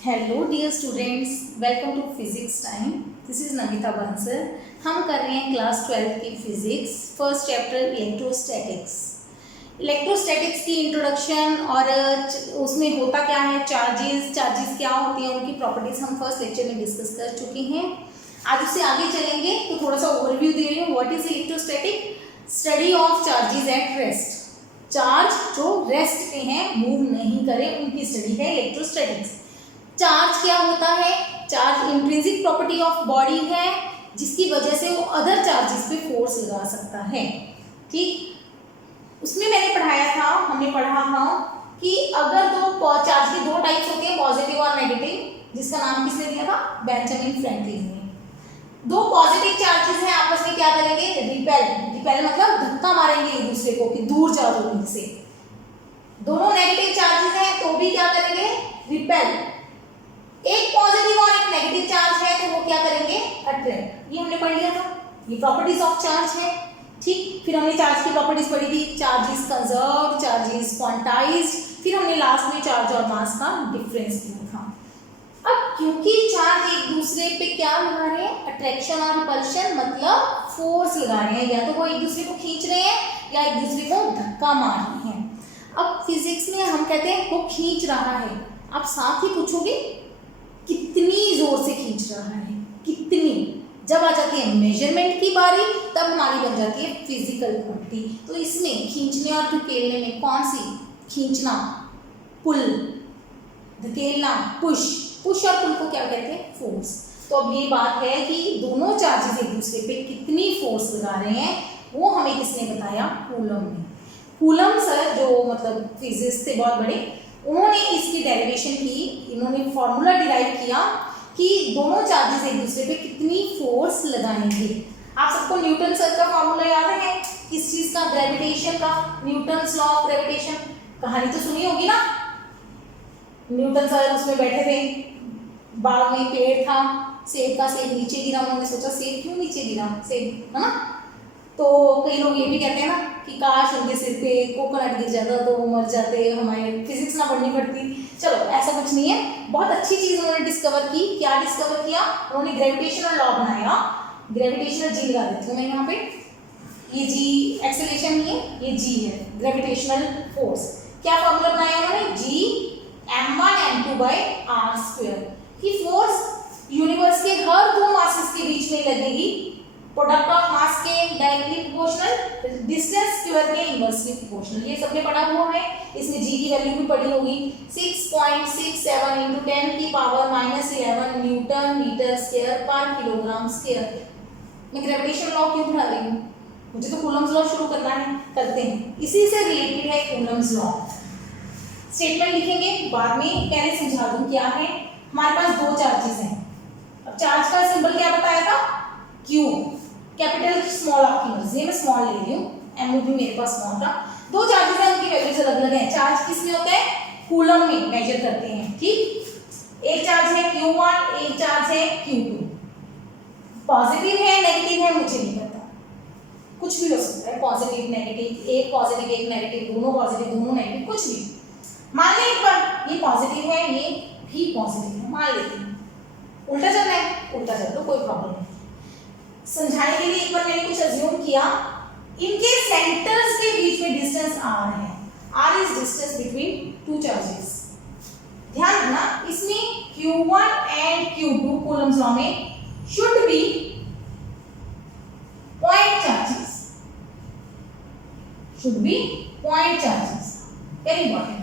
Hello dear students, welcome to physics time. This is Namita Bansal. हम कर रहे हैं क्लास 12 की physics, first chapter electrostatics. Electrostatics की इंट्रोडक्शन और उसमें होता क्या है, चार्जेस क्या होती हैं, उनकी प्रॉपर्टीज हम फर्स्ट लेक्चर में डिस्कस कर चुके हैं। आज उससे आगे चलेंगे तो थोड़ा सा ओवरव्यू दे रही हूँ। What is electrostatic? Study of charges at rest. Charge जो रेस्ट पे हैं, मूव नहीं करे, उनकी स्टडी है इलेक्ट्रोस्टैटिक्स। चार्ज क्या होता है? Charge intrinsic property of body है, जिसकी वजह से वो अदर चार्जेस पे फोर्स लगा सकता है। ठीक, उसमें मैंने पढ़ाया था, हमने पढ़ा था कि अगर दो चार्ज के दो टाइप्स होते हैं, पॉजिटिव और नेगेटिव, जिसका नाम किसने दिया था? बेंजामिन फ्रैंकलिन ने। दो पॉजिटिव चार्जेस हैं, आपस में क्या करेंगे? रिपेल मतलब धक्का मारेंगे एक दूसरे को कि दूर जाओ उनसे। दोनों नेगेटिव चार्जेस हैं तो भी क्या करेंगे? रिपेल। एक पॉजिटिव और एक नेगेटिव चार्ज है तो वो क्या करेंगे? अट्रैक्ट। ये हमने पढ़ लिया था, ये प्रॉपर्टीज ऑफ चार्ज है। ठीक, फिर हमने चार्ज की प्रॉपर्टीज पढ़ी थी, charge is conserved, charge is quantized, फिर हमने लास्ट में चार्ज और मास का डिफरेंस किया था। अब क्योंकि चार्ज एक दूसरे पे क्या लगा रहे हैं? अट्रैक्शन और रिपल्शन, मतलब फोर्स लगा रहे हैं, या तो वो एक दूसरे को खींच रहे हैं या एक दूसरे को धक्का मार रहे हैं। अब फिजिक्स में हम कहते हैं वो खींच रहा है, आप साथ ही पूछोगे कितनी जोर से खींच रहा है, कितनी। जब आ जाती है मेजरमेंट की बारी, तब हमारी बन जाती है फिजिकल क्वांटिटी। तो इसमें खींचने और धकेलने में कौन सी? खींचना पुल, धकेलना पुश। पुश और पुल को क्या कहते हैं? फोर्स। तो अब ये बात है कि दोनों चार्जेस एक दूसरे पे कितनी फोर्स लगा रहे हैं, वो हमें किसने बताया? कूलम ने। कूलम सर जो मतलब फिजिक्स थे बहुत बड़े, उन्होंने इसकी डेरिवेशन की, इन्होंने फॉर्मूला डिराइव किया कि दोनों चार्जेस एक दूसरे पे कितनी फोर्स लगाएंगे। आप सबको न्यूटन सर का फॉर्मूला याद है? किस चीज का? ग्रेविटेशन का। न्यूटन्स लॉ ऑफ ग्रेविटेशन, कहानी तो सुनी होगी ना। न्यूटन सर उसमें बैठे थे, बाग में पेड़ था, सेब का सेब नीचे गिरा, उन्होंने सोचा सेब क्यों नीचे गिरा, सेब है ना। तो कई लोग ये भी कहते हैं ना कि काश उनके सिर पे कोकोनट गिर जाता तो वो मर जाते, हमारे फिजिक्स ना पढ़नी पड़ती। चलो, ऐसा कुछ नहीं है, बहुत अच्छी चीज उन्होंने डिस्कवर की। क्या डिस्कवर किया? उन्होंने ग्रेविटेशनल लॉ बनाया। ग्रेविटेशनल जी लगा देती हूँ मैं यहाँ पे, ये जी एक्सेलरेशन नहीं है, ये जी है ग्रेविटेशनल फोर्स। क्या फॉर्मूला बनाया उन्होंने? जी m1 m2 by r², कि फोर्स यूनिवर्स के हर दो मासेस के बीच में लगेगी, प्रोडक्ट ऑफ मास के डायरेक्टली प्रोपोर्शनल, डिस्टेंस स्क्वायर के इनवर्सली प्रोपोर्शनल। ये सबने पढ़ा हुआ है, इसमें जी की वैल्यू भी पढ़ी होगी। 6.67 × 10⁻11 न्यूटन मीटर स्क्वायर पर किलोग्राम स्क्वायर। मैं ग्रेविटेशन लॉ क्यों पढ़ा रही हूँ? मुझे तो कूलम्स लॉ शुरू करना है, करते हैं। इसी से रिलेटेड है कूलम्स लॉ। स्टेटमेंट लिखेंगे बाद में, पहले समझा दूं क्या है। हमारे पास दो चार्जेस हैं। अब चार्ज का सिंबल क्या बताया था? Q। कैपिटल स्मॉल आपकी मर्जी है, मैं स्मॉल ले रही हूँ, एम भी मेरे पास स्मॉल था। दो चार्जेस हैं, उनकी वैल्यूज अलग अलग हैं। चार्ज किस में होता है? कूलम में मेजर करते हैं। ठीक, एक चार्ज है Q1, एक चार्ज है Q2। पॉजिटिव है नेगेटिव है मुझे नहीं पता, कुछ भी हो सकता है, पॉजिटिव नेगेटिव, एक पॉजिटिव एक नेगेटिव, दोनों पॉजिटिव दोनों नेगेटिव, कुछ भी। मान लें एक बार ये पॉजिटिव है, ये भी पॉजिटिव है, मान लेते हैं। उल्टा चलना है, उल्टा चल दो, कोई प्रॉब्लम नहीं। समझाने के लिए एक बार मैंने कुछ अज्यूम किया, इनके सेंटर्स के बीच में डिस्टेंस r है। r is distance between two charges. ध्यान रखना, इसमें Q1 and Q2 Coulomb's law में should be point charges, should be point charges, very important.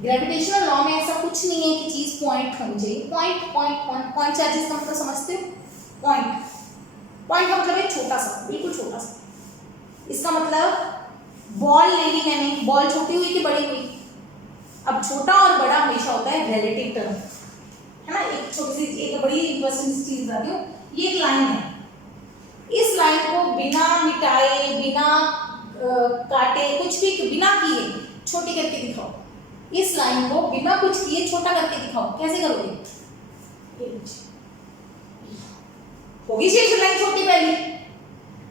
Gravitational law में ऐसा कुछ नहीं है कि चीज पॉइंट होनी चाहिए। पॉइंट चार्जेस का मतलब समझते हो? पॉइंट का मतलब है छोटा सा, बिल्कुल छोटा सा। इसका मतलब बॉल ले ली मैंने, बॉल छोटी हुई कि बड़ी हुई? अब छोटा और बड़ा हमेशा होता है रिलेटिव टर्म, है ना। एक छोटी सी, एक बड़ी इंटरेस्टिंग चीज बताती हूँ। ये एक लाइन है, इस लाइन को बिना मिटाए, बिना काटे, कुछ भी बिना किए छोटी करके दिखाओ। इस लाइन को बिना कुछ किए छोटा करके दिखाओ, कैसे करोगे? होगी शेष लाइन छोटी पहली,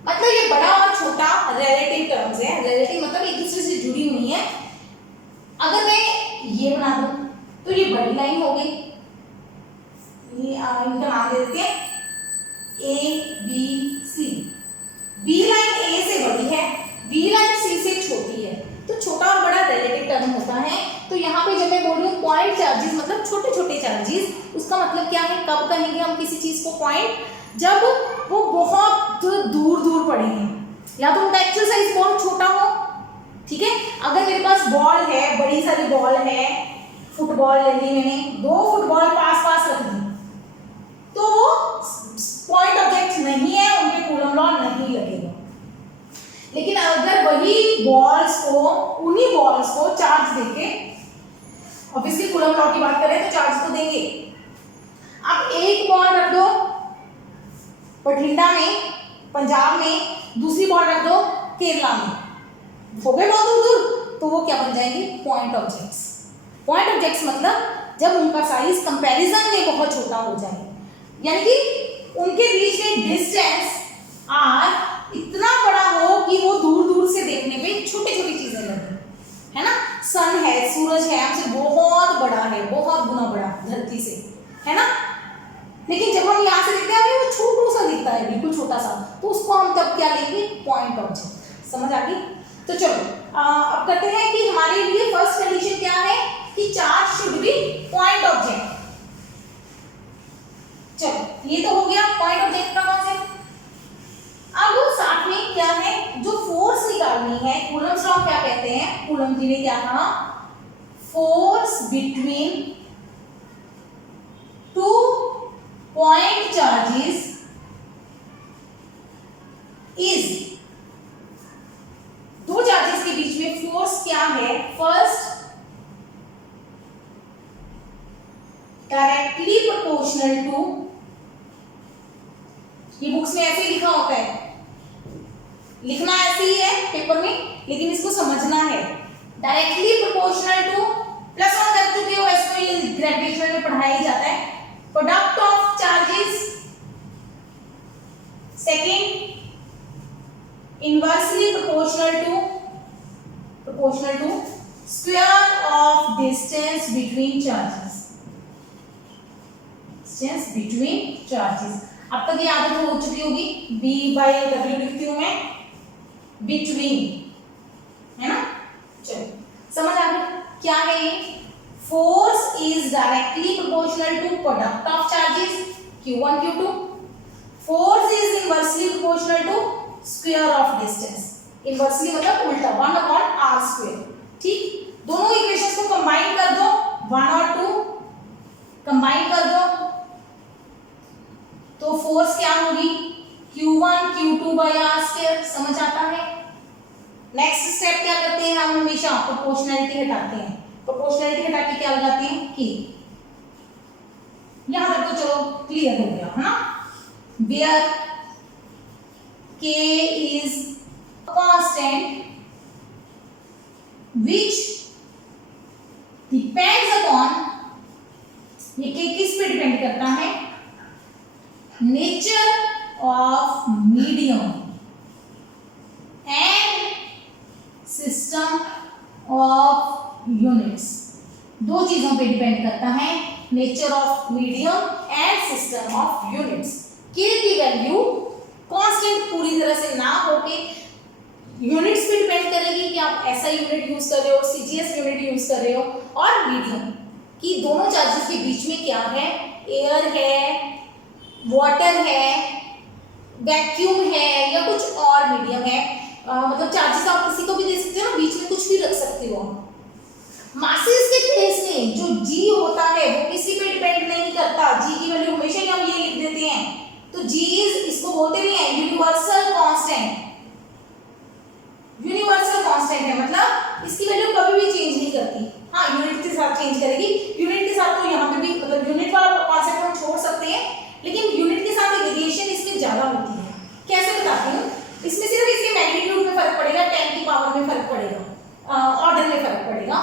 मतलब ये बड़ा और छोटा रिलेटिव टर्म्स है। रिलेटिव मतलब एक दूसरे से जुड़ी हुई है। अगर मैं ये बना दूं तो ये बड़ी लाइन हो गई, ये इनका नाम दे देते हैं ABC। बी लाइन ए से बड़ी है, बी लाइन सी से छोटी है। तो छोटा और बड़ा रिलेटिव टर्म होता है। तो यहाँ पे जब मैं बोल रही हूँ पॉइंट चार्जेस मतलब छोटे छोटे चार्जेस, उसका मतलब क्या है, कब कहेंगे हम किसी चीज को पॉइंट, जब वो बहुत दूर दूर पड़े हैं या तो उनका एक्चुअल साइज बहुत छोटा हो। ठीक है, अगर मेरे पास बॉल है, बड़ी सारी बॉल है, फुटबॉल ले ली मैंने, 2 फुटबॉल पास पास रख दी, तो वो पॉइंट ऑब्जेक्ट नहीं है, उनके कूलम लॉ नहीं लगेगा। लेकिन अगर वही बॉल्स को, उन्हीं बॉल्स को चार्ज देके, ऑब्वियसली कूलम लॉ की बात करें तो चार्ज तो देंगे। अब एक बॉल रख दो बठिंडा में, पंजाब में, दूसरी बॉल रख दो केरला में, हो गए बहुत दूर दूर, तो वो क्या बन जाएंगे, पॉइंट ऑब्जेक्ट्स। पॉइंट ऑब्जेक्ट्स मतलब जब उनका साइज कंपैरिजन में बहुत छोटा हो जाए, यानी कि उनके बीच में डिस्टेंस आर इतना बड़ा हो कि वो दूर दूर से देखने पे छोटी छोटी चीजें लगे, है ना। सन है, सूरज है, हमसे बहुत बड़ा है, बहुत गुना बड़ा धरती से, है ना। लेकिन जब हम यहाँ से देखते हैं वो छोटू सा दिखता है, बिल्कुल छोटा सा, तो उसको हम तब क्या लेंगे, पॉइंट ऑब्जेक्ट। समझ आ गई। तो चलो अब कहते हैं कि हमारे लिए फर्स्ट कंडीशन क्या है कि charge should be point object. चलो ये तो हो गया पॉइंट ऑब्जेक्ट का कॉन्सेप्ट। अब साथ में क्या है, जो फोर्स निकालनी है, कूलम्स लॉ क्या कहते हैं, कूलम जी ने क्या कहा, force between two point charges is, दो चार्जेस के बीच में फोर्स क्या है, फर्स्ट डायरेक्टली प्रोपोर्शनल टू, ये बुक्स में ऐसे ही लिखा होता है, लिखना ऐसे ही है पेपर में, लेकिन इसको समझना है। Directly proportional to, plus one कर चुके हो, ऐसे ये ग्रेजुएशन में पढ़ाया ही जाता है, product of charges. Second inversely proportional to square of distance between charges, distance between charges. अब तक ये आदत हो चुकी होगी, B/W लिखती हूं मैं, बिटवीन, है ना। चलो समझ आ गई क्या है ये, force is directly proportional to product of charges Q1 Q2, force is inversely proportional to square of distance, inversely मतलब उल्टा, 1/r²। ठीक, दोनों इक्वेशंस को कंबाइन कर दो, 1 और 2 कंबाइन कर दो, तो फोर्स क्या होगी, Q1 Q2/r²। समझ आता है। नेक्स्ट स्टेप क्या करते हैं, हम हमेशा प्रोपोर्शनैलिटी हटाते हैं, प्रोपोर्शनैलिटी हटा के क्या लगाते हैं, K। यहां तक तो चलो क्लियर हो गया, है ना। Where K is a constant which depends upon, ये K किस पे डिपेंड करता है, nature of medium and system of units. दो चीजों पे डिपेंड करता है, nature of medium and system of units. K की वैल्यू कांस्टेंट पूरी तरह से ना होके यूनिट्स पे डिपेंड करेगी कि आप ऐसा यूनिट यूज कर रहे हो, CGS यूनिट यूज कर रहे हो, और मीडियम कि दोनों चार्जेस के बीच में क्या है, एयर है, वाटर है, वैक्यूम है, या कुछ और मीडियम है। मतलब चार्जेस आप किसी को भी दे सकते हो ना, बीच में कुछ भी रख सकते हो। मासेस के केस में जो G होता है वो किसी पे डिपेंड नहीं करता, G की वैल्यू हमेशा ही हम ये लिख देते हैं, तो G इसको बोलते भी हैं यूनिवर्सल कांस्टेंट। यूनिवर्सल कांस्टेंट है मतलब इसकी वैल्यू कभी भी चेंज नहीं करती। हाँ, यूनिट के साथ चेंज करेगी, यूनिट के साथ तो यहाँ पे भी मतलब यूनिट वाला कॉन्सेप्ट हम छोड़ सकते हैं, लेकिन यूनिट के साथ वेरिएशन इसमें ज्यादा होती है। कैसे बताती हूँ, इसमें सिर्फ इसके मैग्नीट्यूड में फर्क पड़ेगा, 10 की पावर में फर्क पड़ेगा, ऑर्डर में फर्क पड़ेगा।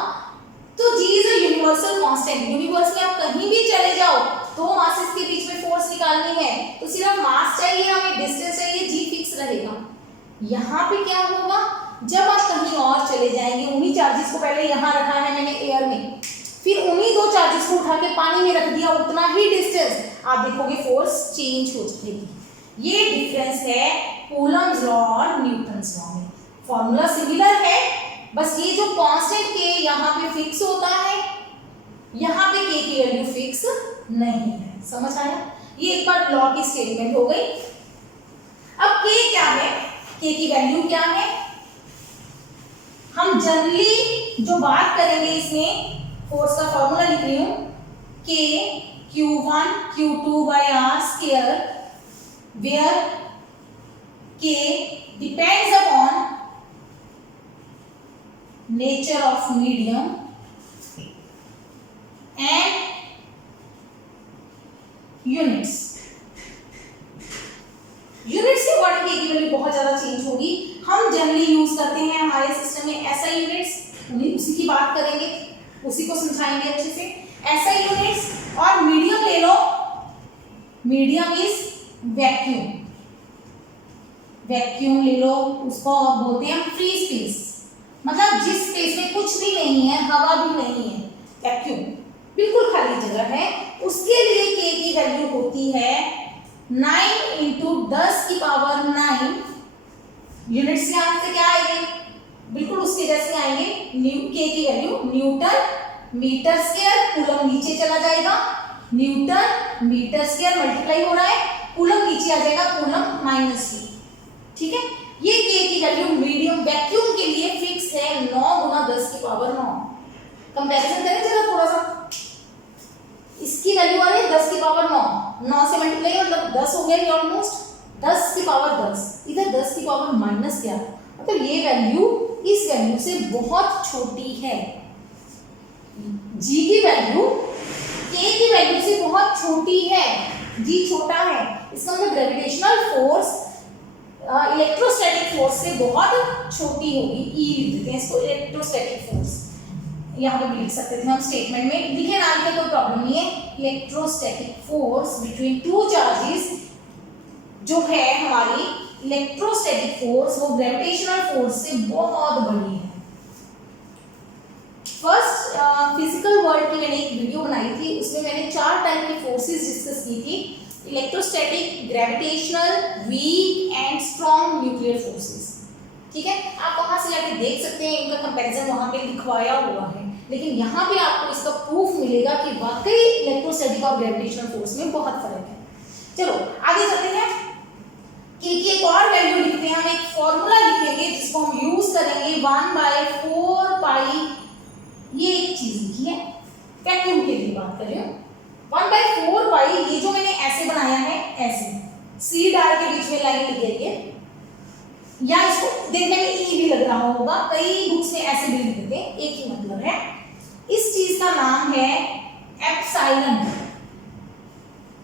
तो G is a universal constant. Universe में आप कहीं भी चले जाओ, दो मासेस के बीच में फोर्स निकालनी है तो सिर्फ मास चाहिए, हमें डिस्टेंस चाहिए, G फिक्स रहेगा। यहाँ पे क्या होगा, जब आप कहीं और चले जाएंगे, उन्हीं चार्जेस को पहले यहाँ रखा है मैंने एयर में, फिर उन्हीं दो चार्जेस को उठा के पानी में रख दिया, उतना ही डिस्टेंस आप देखोगे फोर्स चेंज हो जाएगी। ये डिफरेंस है कूलम्स लॉ और न्यूटन्स लॉ में। फॉर्मूला सिमिलर है, बस ये जो कांस्टेंट के यहाँ पे फिक्स होता है, यहाँ पे के की वैल्यू फिक्स नहीं है। समझ आया? ये एक बार लॉ की स्टेटमेंट हो गई। अब के क्या है, के की वैल्यू क्या है, हम जनरली जो बात करेंगे इसमें फोर्स का फॉर्मूला लिख रही हूं, के Q1 Q2 by R square, where K depends upon nature of medium and units। Units के अकॉर्डिंग के की वैल्यू बहुत ज्यादा चेंज होगी। हम जनरली यूज करते हैं हमारे सिस्टम में एसआई यूनिट्स, उसी की बात करेंगे, उसी को समझाएंगे अच्छे से। एसआई यूनिट्स और मीडियम ले लो, मीडियम इज वैक्यूम, वैक्यूम ले लो, उसको बोलते हैं फ्री स्पेस, मतलब जिस स्पेस में कुछ भी नहीं है, हवा भी नहीं है, वैक्यूम बिल्कुल खाली जगह है, उसके लिए के की वैल्यू होती है 9 इंटू 10 की पावर 9। यूनिट्स यहाँ से क्या आएंगे, बिल्कुल उसके जैसे आएंगे। के की value newton metre square, coulomb नीचे चला जाएगा, न्यूटन मीटर स्क्वायर मल्टीप्लाई हो रहा है, कूलम नीचे आ जाएगा, कूलम -2। ठीक है, ये के की वैल्यू मीडियम वैक्यूम के लिए फिक्स है 9 गुना 10 की पावर 9। कंपैरिजन करें जरा थोड़ा सा, इसकी वैल्यू आ रही है 10 की पावर 9, 9 से मल्टीप्लाई मतलब 10 हो गया, ये ऑलमोस्ट 10 की पावर 10, इधर 10 की पावर माइनस क्या, मतलब ये वैल्यू इस वैल्यू से बहुत छोटी है। जी की वैल्यू के की वैल्यू से बहुत छोटी है, जी छोटा है, इसका मतलब ग्रेविटेशनल फोर्स इलेक्ट्रोस्टैटिक फोर्स से बहुत छोटी होगी। ई लिख देते हैं इसको, इलेक्ट्रोस्टैटिक फोर्स, यहाँ पे भी लिख सकते थे हम स्टेटमेंट में, लिखे ना लिखे कोई प्रॉब्लम नहीं है। Electrostatic force between two charges जो है हमारी इलेक्ट्रोस्टैटिक फोर्स, वो ग्रेविटेशनल फोर्स से बहुत बड़ी है। फर्स्ट फिजिकल वर्ल्ड की मैंने एक वीडियो बनाई थी, उसमें मैंने 4 टाइप की फोर्सेस डिस्कस की थी, electrostatic, gravitational, weak and strong nuclear forces. ठीक है, आप वहां से जाके देख सकते हैं, इनका कंपैरिजन वहां पे लिखवाया हुआ है, लेकिन यहाँ पे आपको इसका प्रूफ मिलेगा कि वाकई इलेक्ट्रोस्टैटिक और ग्रेविटेशनल फोर्स में बहुत फर्क है। चलो आगे चलते हैं, के की एक और वैल्यू लिखते हैं, हम एक फॉर्मूला लिखेंगे जिसको हम यूज करेंगे 1/4 पाई, ये एक चीज लिखी है, वैक्यूम के लिए बात कर रही हूँ। 1/4 पाई, ये जो मैंने ऐसे बनाया है, ऐसे सी डाल के बीच में लाइन लिख गई है, या इसको देखने में ई भी लग रहा होगा, कई बुक्स में ऐसे भी लिख देते हैं, एक ही मतलब है। इस चीज का नाम है एप्सिलॉन।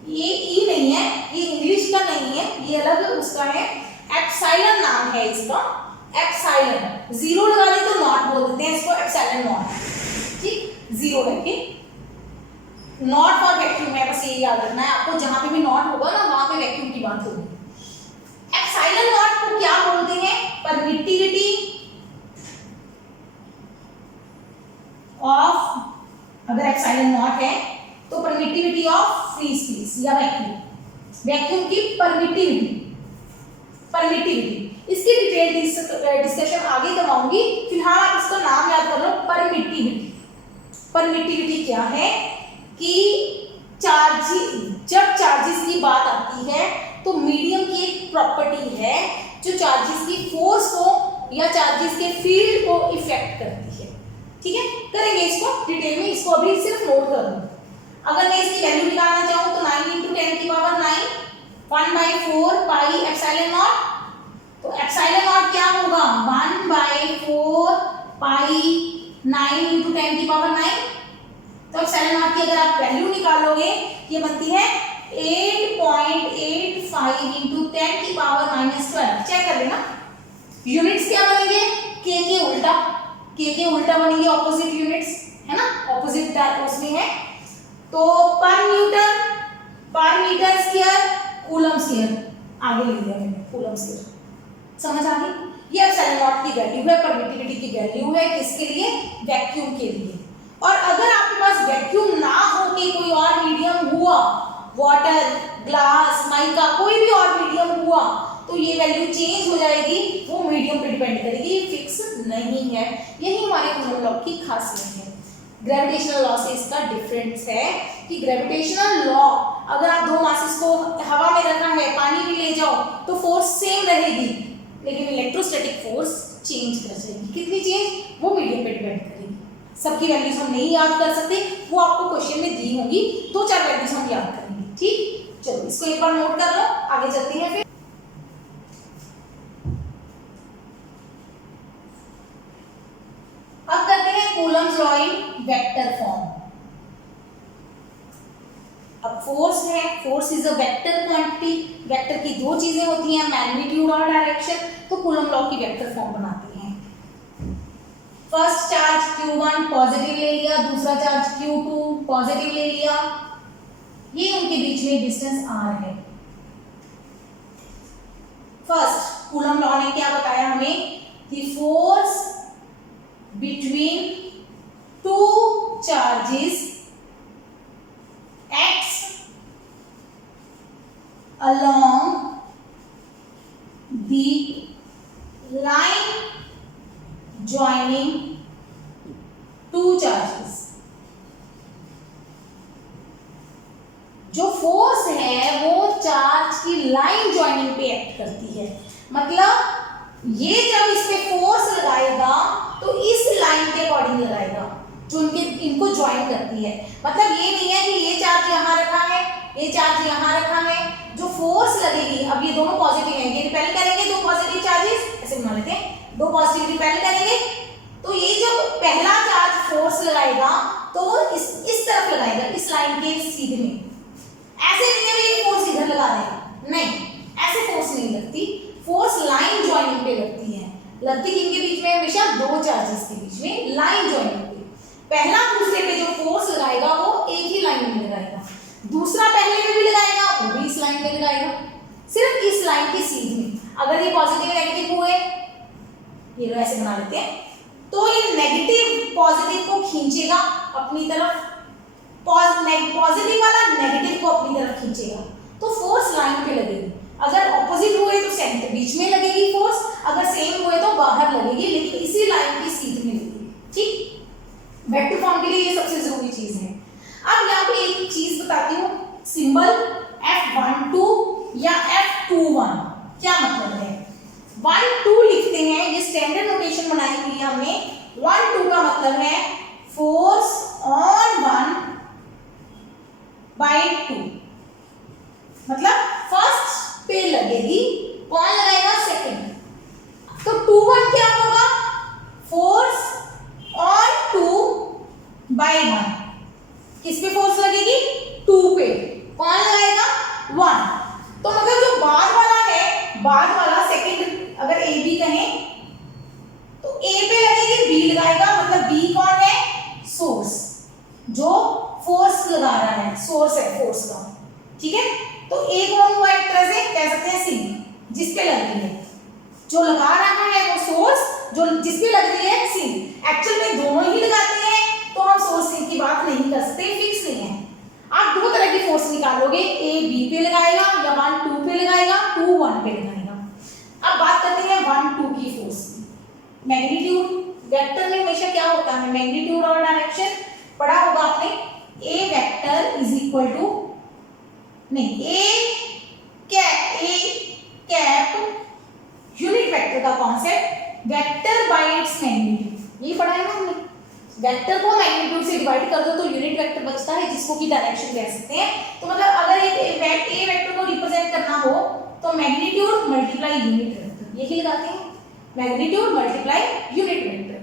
ये ई नहीं है, ये इंग्लिश का नहीं है, ये अलग उसका है, एप्सिलॉन नाम है इसका, एप्सिलॉन। जीरो लगा दे तो नॉट बोल देते हैं इसको, एप्सिलॉन नॉट। ठीक, जीरो करके नॉट फॉर वैक्यूम है, बस ये याद रखना है आपको, जहां पे भी नॉट होगा ना वहां पे वैक्यूम की बात होगी। एप्सिलॉन नॉट को क्या बोलते हैं, परमिटिविटी ऑफ, अगर एप्सिलॉन नॉट है तो परमिटिविटी ऑफ फ्री स्पेस या वैक्यूम, वैक्यूम की परमिटिविटी, इसकी डिटेल डिस्कशन आगे करवाऊंगी, फिलहाल आप इसका नाम याद कर लो, परमिटिविटी। परमिटिविटी क्या है कि जब चार्जेस की बात आती है तो मीडियम की एक प्रॉपर्टी है जो चार्जेस की फोर्स को या चार्जेस के फील्ड को इफेक्ट करती है। ठीक है, करेंगे इसको डिटेल में, इसको अभी सिर्फ नोट कर लो। अगर मैं इसकी वैल्यू निकालना चाहूँ तो 9 × 10 की पावर 9, 1/4 पाई एप्सिलॉन नॉट, तो एप्सिलॉन नॉट क्या होगा, 1/4 पाई 9 × 10 की पावर 9। तो एप्सिलॉन नॉट की अगर आप वैल्यू निकालोगे, ये बनती है 8.85 × 10 की पावर -12। चेक कर लेना, यूनिट्स क्या बनेंगे, के उल्टा, के उल्टा बनेंगे, ऑपोजिट यूनिट्स है ना, ऑपोजिट उसमें है, तो पर न्यूटन पर मीटर स्क्वायर कूलम स्क्वायर, आगे लिख दिया मैंने कूलम स्क्वायर। समझ आ गई, ये एप्सिलॉन नॉट की वैल्यू है, परमिटिविटी की वैल्यू है, किसके लिए, वैक्यूम के लिए। और अगर आपके पास वैक्यूम ना वाटर, ग्लास, माइका, कोई भी और मीडियम हुआ तो ये वैल्यू चेंज हो जाएगी, वो मीडियम पे डिपेंड करेगी, फिक्स नहीं है। यही हमारे कूलम्ब लॉ की खासियत है। ग्रेविटेशनल लॉ से इसका डिफरेंस है कि ग्रेविटेशनल लॉ अगर आप दो मासेस को हवा में रखा है, पानी भी ले जाओ तो फोर्स सेम रहेगी, लेकिन इलेक्ट्रोस्टैटिक फोर्स चेंज कर जाएगी। कितनी चेंज? वो मीडियम पे डिपेंड करेगी। सबकी वैल्यूज हम नहीं याद कर सकते, वो आपको क्वेश्चन में दी होंगी, 2-4 वैल्यूज हम याद करेंगे। ठीक, चलो इसको एक बार नोट कर लो, आगे चलते हैं। फिर अब करते हैं Coulomb's law in vector form. अब फोर्स है, force is a vector quantity. Vector की दो चीजें होती हैं, मैग्नीट्यूड और डायरेक्शन, तो कूलम्ब लॉ की वेक्टर फॉर्म बनाते हैं। फर्स्ट चार्ज Q1 पॉजिटिव ले लिया, दूसरा चार्ज Q2 पॉजिटिव ले लिया, ये उनके बीच में डिस्टेंस r है। फर्स्ट कूलम्ब लॉ ने क्या बताया हमें कि force between two charges x along the line joining two charges। जो फोर्स है वो चार्ज की लाइन ज्वाइनिंग पे एक्ट करती है। मतलब ये जब इस पे फोर्स लगाएगा तो इस लाइन के अकॉर्डिंग लगाएगा जो इनको ज्वाइन करती है। मतलब ये नहीं है कि ये चार्ज यहाँ रखा है, ये चार्ज यहाँ रखा है, जो फोर्स लगेगी, अब ये दोनों पॉजिटिव हैं, ये रिपेल करेंगे दो पॉजिटिव चार्जेस, ऐसे बना लेते हैं, दो पॉजिटिव रिपेल करेंगे, तो ये जब पहला चार्ज फोर्स लगाएगा तो इस तरफ लगाएगा, इस लाइन के सीधे में। ऐसे नहीं है ये फोर्स इधर लगा देगा, नहीं, ऐसे फोर्स नहीं लगती, फोर्स लाइन ज्वाइनिंग पे लगती है। लगती किनके बीच में? हमेशा दो चार्जेस के बीच में, लाइन ज्वाइनिंग पे। पहला दूसरे पे जो फोर्स लगाएगा वो एक ही लाइन में लगाएगा, दूसरा पहले में भी लगाएगा, वो भी इस लाइन में लगाएगा, सिर्फ इस लाइन के सीध में। अगर ये पॉजिटिव नेगेटिव हुए, ये लो ऐसे बना लेते हैं, तो ये नेगेटिव पॉजिटिव को खींचेगा अपनी तरफ, पॉजिटिव वाला नेगेटिव को अपनी तरफ खींचेगा, तो फोर्स लाइन पे लगेगी। अगर ऑपोजिट हुए तो सेंटर बीच में लगेगी फोर्स, अगर सेम हुए तो बाहर लगेगी, लेकिन इसी लाइन की सीध में लगेगी। ठीक, वेक्टर फॉर्म के लिए ये सबसे जरूरी चीज है। अब यहाँ पे एक चीज बताती हूँ, सिंबल F12 या F21 क्या मतलब है? 1-2 लिखते हैं, ये स्टैंडर्ड नोटेशन बनाई हुई है हमने। 1-2 का मतलब है फोर्स ऑन 1 बाय 2, मतलब फर्स्ट पे लगेगी, कौन लगाएगा? सेकंड। तो 2-1 क्या होगा? Force on 2 by 1। किस पे फोर्स लगेगी? 2 पे। कौन लगाएगा? 1। तो मतलब जो बाद वाला है, बाद वाला सेकंड, अगर ए बी कहें तो ए पे लगेगी, बी लगाएगा, मतलब बी कौन है? सोर्स, जो फोर्स लगा रहा है, सोर्स है फोर्स का। ठीक है, तो ए कौन हुआ? एक तरह से कह सकते हैं सिंक, जिस पे लग रही है, जो लगा रहा है वो सोर्स, जो जिस पे लग रही है सिंक। एक्चुअल में दोनों ही लगाते हैं तो हम सोर्स सिंक की बात नहीं कर सकते, फिक्स नहीं है। आप दो तरह की फोर्स निकालोगे, ए बी पे लगाएगा या 1 2 पे लगाएगा, 2 1 पे लगाएगा। अब बात करते हैं 1 2 की फोर्स की। मैग्नीट्यूड, वेक्टर में हमेशा क्या होता है? मैग्नीट्यूड और डायरेक्शन पढ़ा होगा आपने। ए वेक्टर इज इक्वल टू, नहीं, ए कैप यूनिट वेक्टर का concept, vector by its magnitude, ये पढ़ा है ना हमने। वेक्टर को मैग्नीट्यूड से डिवाइड कर दो तो यूनिट वेक्टर बचता है, जिसको कि डायरेक्शन कह सकते हैं। तो मतलब अगर एक ए वेक्टर को रिप्रेजेंट करना हो तो मैग्नीट्यूड मल्टीप्लाई यूनिट वेक्टर, यही लगाते हैं, magnitude multiply unit vector.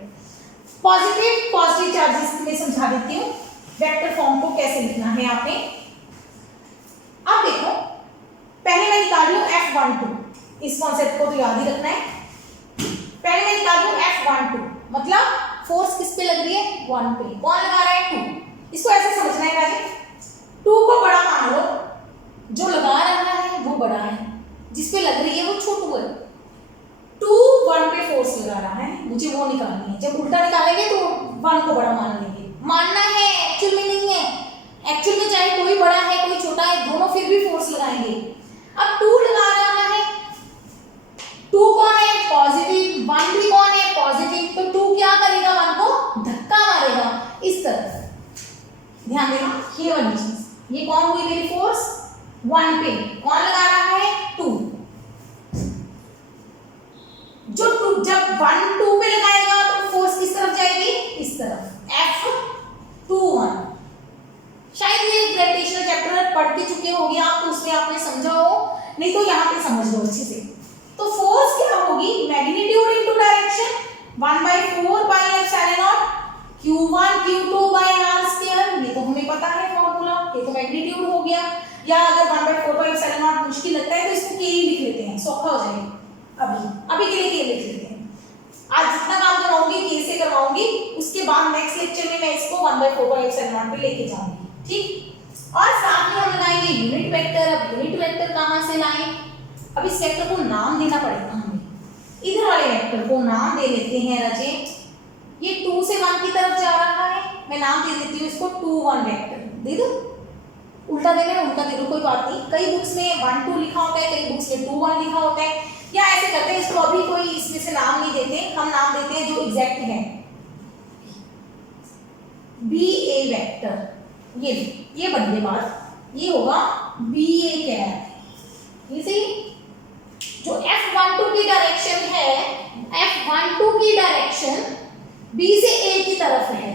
Positive charges में समझा देती हूँ वेक्टर फॉर्म को कैसे लिखना है आपने। अब देखो, पहले मैं निकाल रही हूँ F12, इस कॉन्सेप्ट को तो याद ही रखना है। पहले मैं निकाल रही हूँ F12, मतलब फोर्स किस पे लग रही है? 1 पे। कौन लगा रहा है? 2। इसको ऐसे समझना है राजे, 2 को बड़ा मान लो, जो लगा रहा है वो बड़ा है, जिस पे लग रही है वो छोटू है। 2 1 पे फोर्स लगा रहा है, मुझे वो निकालनी है। जब उल्टा निकालेंगे तो 1 को बड़ा मान लेंगे, मानना है, एक्चुअल में नहीं है। एक्चुअल में चाहे कोई बड़ा है कोई छोटा है, दोनों फिर भी फोर्स लगाएंगे। अब 2 लगा रहा है, 2 कौन है पॉजिटिव, 1 भी कौन है पॉजिटिव, तो 2 क्या करेगा 1 को धक्का मारेगा इस तरफ। ध्यान देना ये वाली चीज, ये कौन हुई मेरी फोर्स 1 पे, कौन लगा रहा है 2। जो 2 जब 1 2 पे लगाएगा तो फोर्स किस तरफ जाएगी, इस तरफ, F21। शायद ये ग्रेविटेशनल चैप्टर पढ़ के चुके होंगे आप, तो उसमें आपने समझा हो, नहीं तो यहाँ पे समझ लो अच्छे से। तो फोर्स क्या होगी, magnitude into direction 1/4 Q1 Q2 by r square, ये तो हमें पता है फॉर्मूला, ये तो मैग्नीट्यूड हो गया। या अगर 1/4 मुश्किल लगता है तो इसको k ही लिख लेते हैं, सौखा हो जाएगा। अभी के लिए k लिख लेते हैं। आज जितना काम करवाऊंगी k से करवाऊंगी, उसके बाद नेक्स्ट लेक्चर में मैं इसको 1/4 पे लेके जाऊंगी, ठीक। और साथ में हम लगाएंगे यूनिट वेक्टर। अब यूनिट वेक्टर कहाँ से लाएं, अब इस वेक्टर को नाम देना पड़ेगा हमें। इधर वाले वेक्टर को नाम दे लेते हैं रचे, ये 2 से 1 की तरफ जा रहा है, मैं नाम दे देती हूँ इसको 2 1 वेक्टर। दे दो, उल्टा देना है उल्टा दे दो, कोई बात नहीं। कई बुक्स में 1 2 लिखा होता है, कई बुक्स में 2 1 लिखा होता है, या ऐसे करते हैं इसको अभी कोई इसमें से नाम नहीं देते, हम नाम देते हैं जो एग्जैक्ट है। बी ए वेक्टर, ये बन गई बात, ये होगा बी ए कैप। ये सही, जो F12 की डायरेक्शन है, F12 की डायरेक्शन B से A की तरफ है,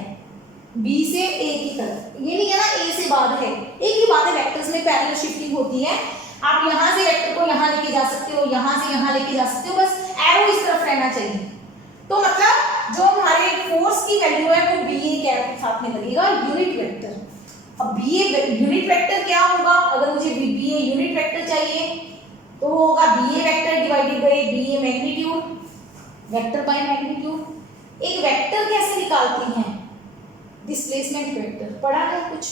B से A की तरफ, ये नहीं है ना A से बाद है, एक ही बात है, वेक्टर्स में पैरेलल शिफ्टिंग होती है। आप यहां से वेक्टर को यहां लेके जा सकते हो, यहां से यहां लेके जा सकते हो, बस एरो इस तरफ रहना चाहिए। तो मतलब जो हमारे फोर्स की वैल्यू है वो बी ए कैप के साथ में लगेगा यूनिट वेक्टर। अब बी ए यूनिट वेक्टर क्या होगा, अगर मुझे बी ए यूनिट वेक्टर चाहिए तो होगा B A vector divided by B A magnitude, vector by magnitude. एक वेक्टर कैसे निकालती हैं, डिस्प्लेसमेंट वेक्टर पढ़ा है कुछ,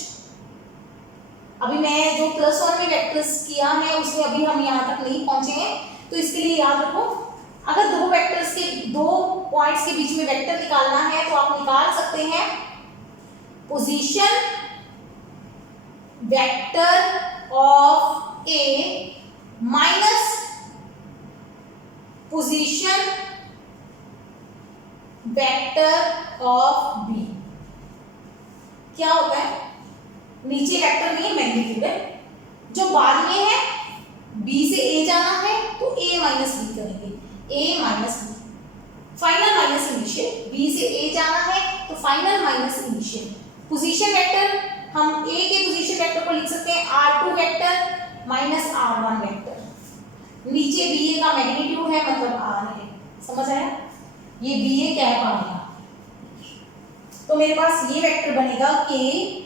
अभी मैं जो +1 में वेक्टर्स किया है उसमें अभी हम यहाँ तक नहीं पहुंचे हैं, तो इसके लिए याद रखो, अगर दो वेक्टर्स के दो पॉइंट्स के बीच में वेक्टर निकालना है तो आप निकाल सकते हैं position vector of A minus position vector of B. क्या होता है, नीचे वेक्टर नहीं है, मैग्नीट्यूड है, जो बाद में है बी से ए जाना है तो ए माइनस बी करेंगे, A minus B, final minus initial, B से ए जाना है तो final minus initial. Position vector हम ए के पोजीशन वेक्टर को लिख सकते हैं r2 vector minus r1 vector, नीचे बी ए का मैग्नीट्यूड है मतलब r है, समझ आया, ये बी ए कैप आ गया। तो मेरे पास ये वेक्टर बनेगा k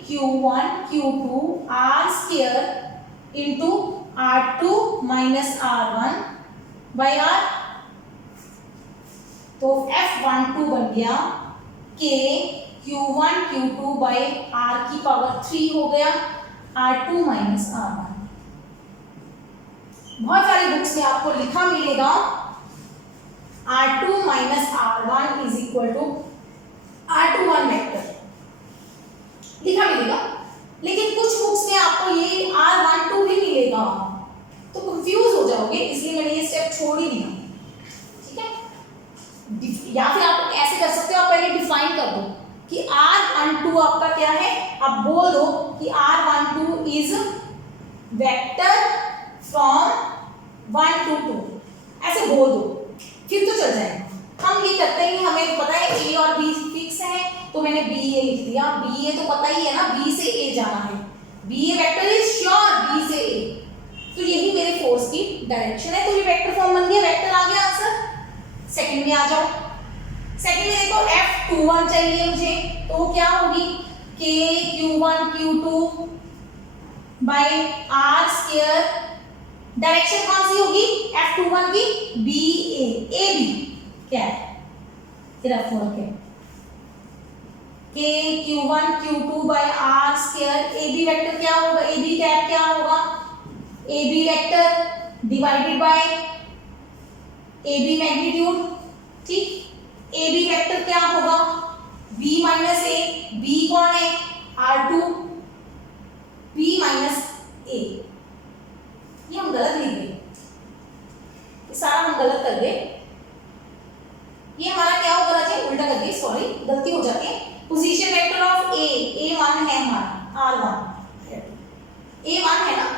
q1 q2 r square into r2 minus r1 by r। तो F12 बन गया k q1 q2 bye r की पावर 3 हो गया r2 माइनस r1। बहुत सारी बुक्स में आपको लिखा मिलेगा r2 minus r1 is equal to r21 vector लिखा मिलेगा, लेकिन कुछ बुक्स में आपको ये r12 भी मिलेगा, तो कंफ्यूज हो जाओगे, इसलिए मैंने ये स्टेप छोड़ ही दिया, ठीक है। या फिर आप ऐसे कर सकते हो, आप पहले डिफाइन कर दो कि r12 आपका क्या है, आप बोल दो कि r12 is vector from 1 to 2, ऐसे बोल दो, फिर तो चल जाएगा। हम ये करते हैं, हमें पता है ए और बी फिक्स है, तो मैंने बी ए लिख दिया, बी ए तो पता ही है ना, बी से ए जाना है, B A vector is sure B से ए, तो यही मेरे फोर्स की डायरेक्शन है। तो ये वेक्टर फॉर्म बन गया, वेक्टर आ गया आंसर। सेकंड में आ जाओ, सेकंड में देखो F21 चाहिए मुझे, तो वो क्या होगी k q1 q2 bye r square, direction कौन सी होगी F21 की, बी ए बी क्या है, सिर्फ फर्क है, k q1 q2 bye r square, A B vector क्या होगा, ए बी कैप क्या होगा, A B vector divided by A B magnitude, ठीक। ए बी वेक्टर क्या होगा, b माइनस ए, b कौन है r2, b माइनस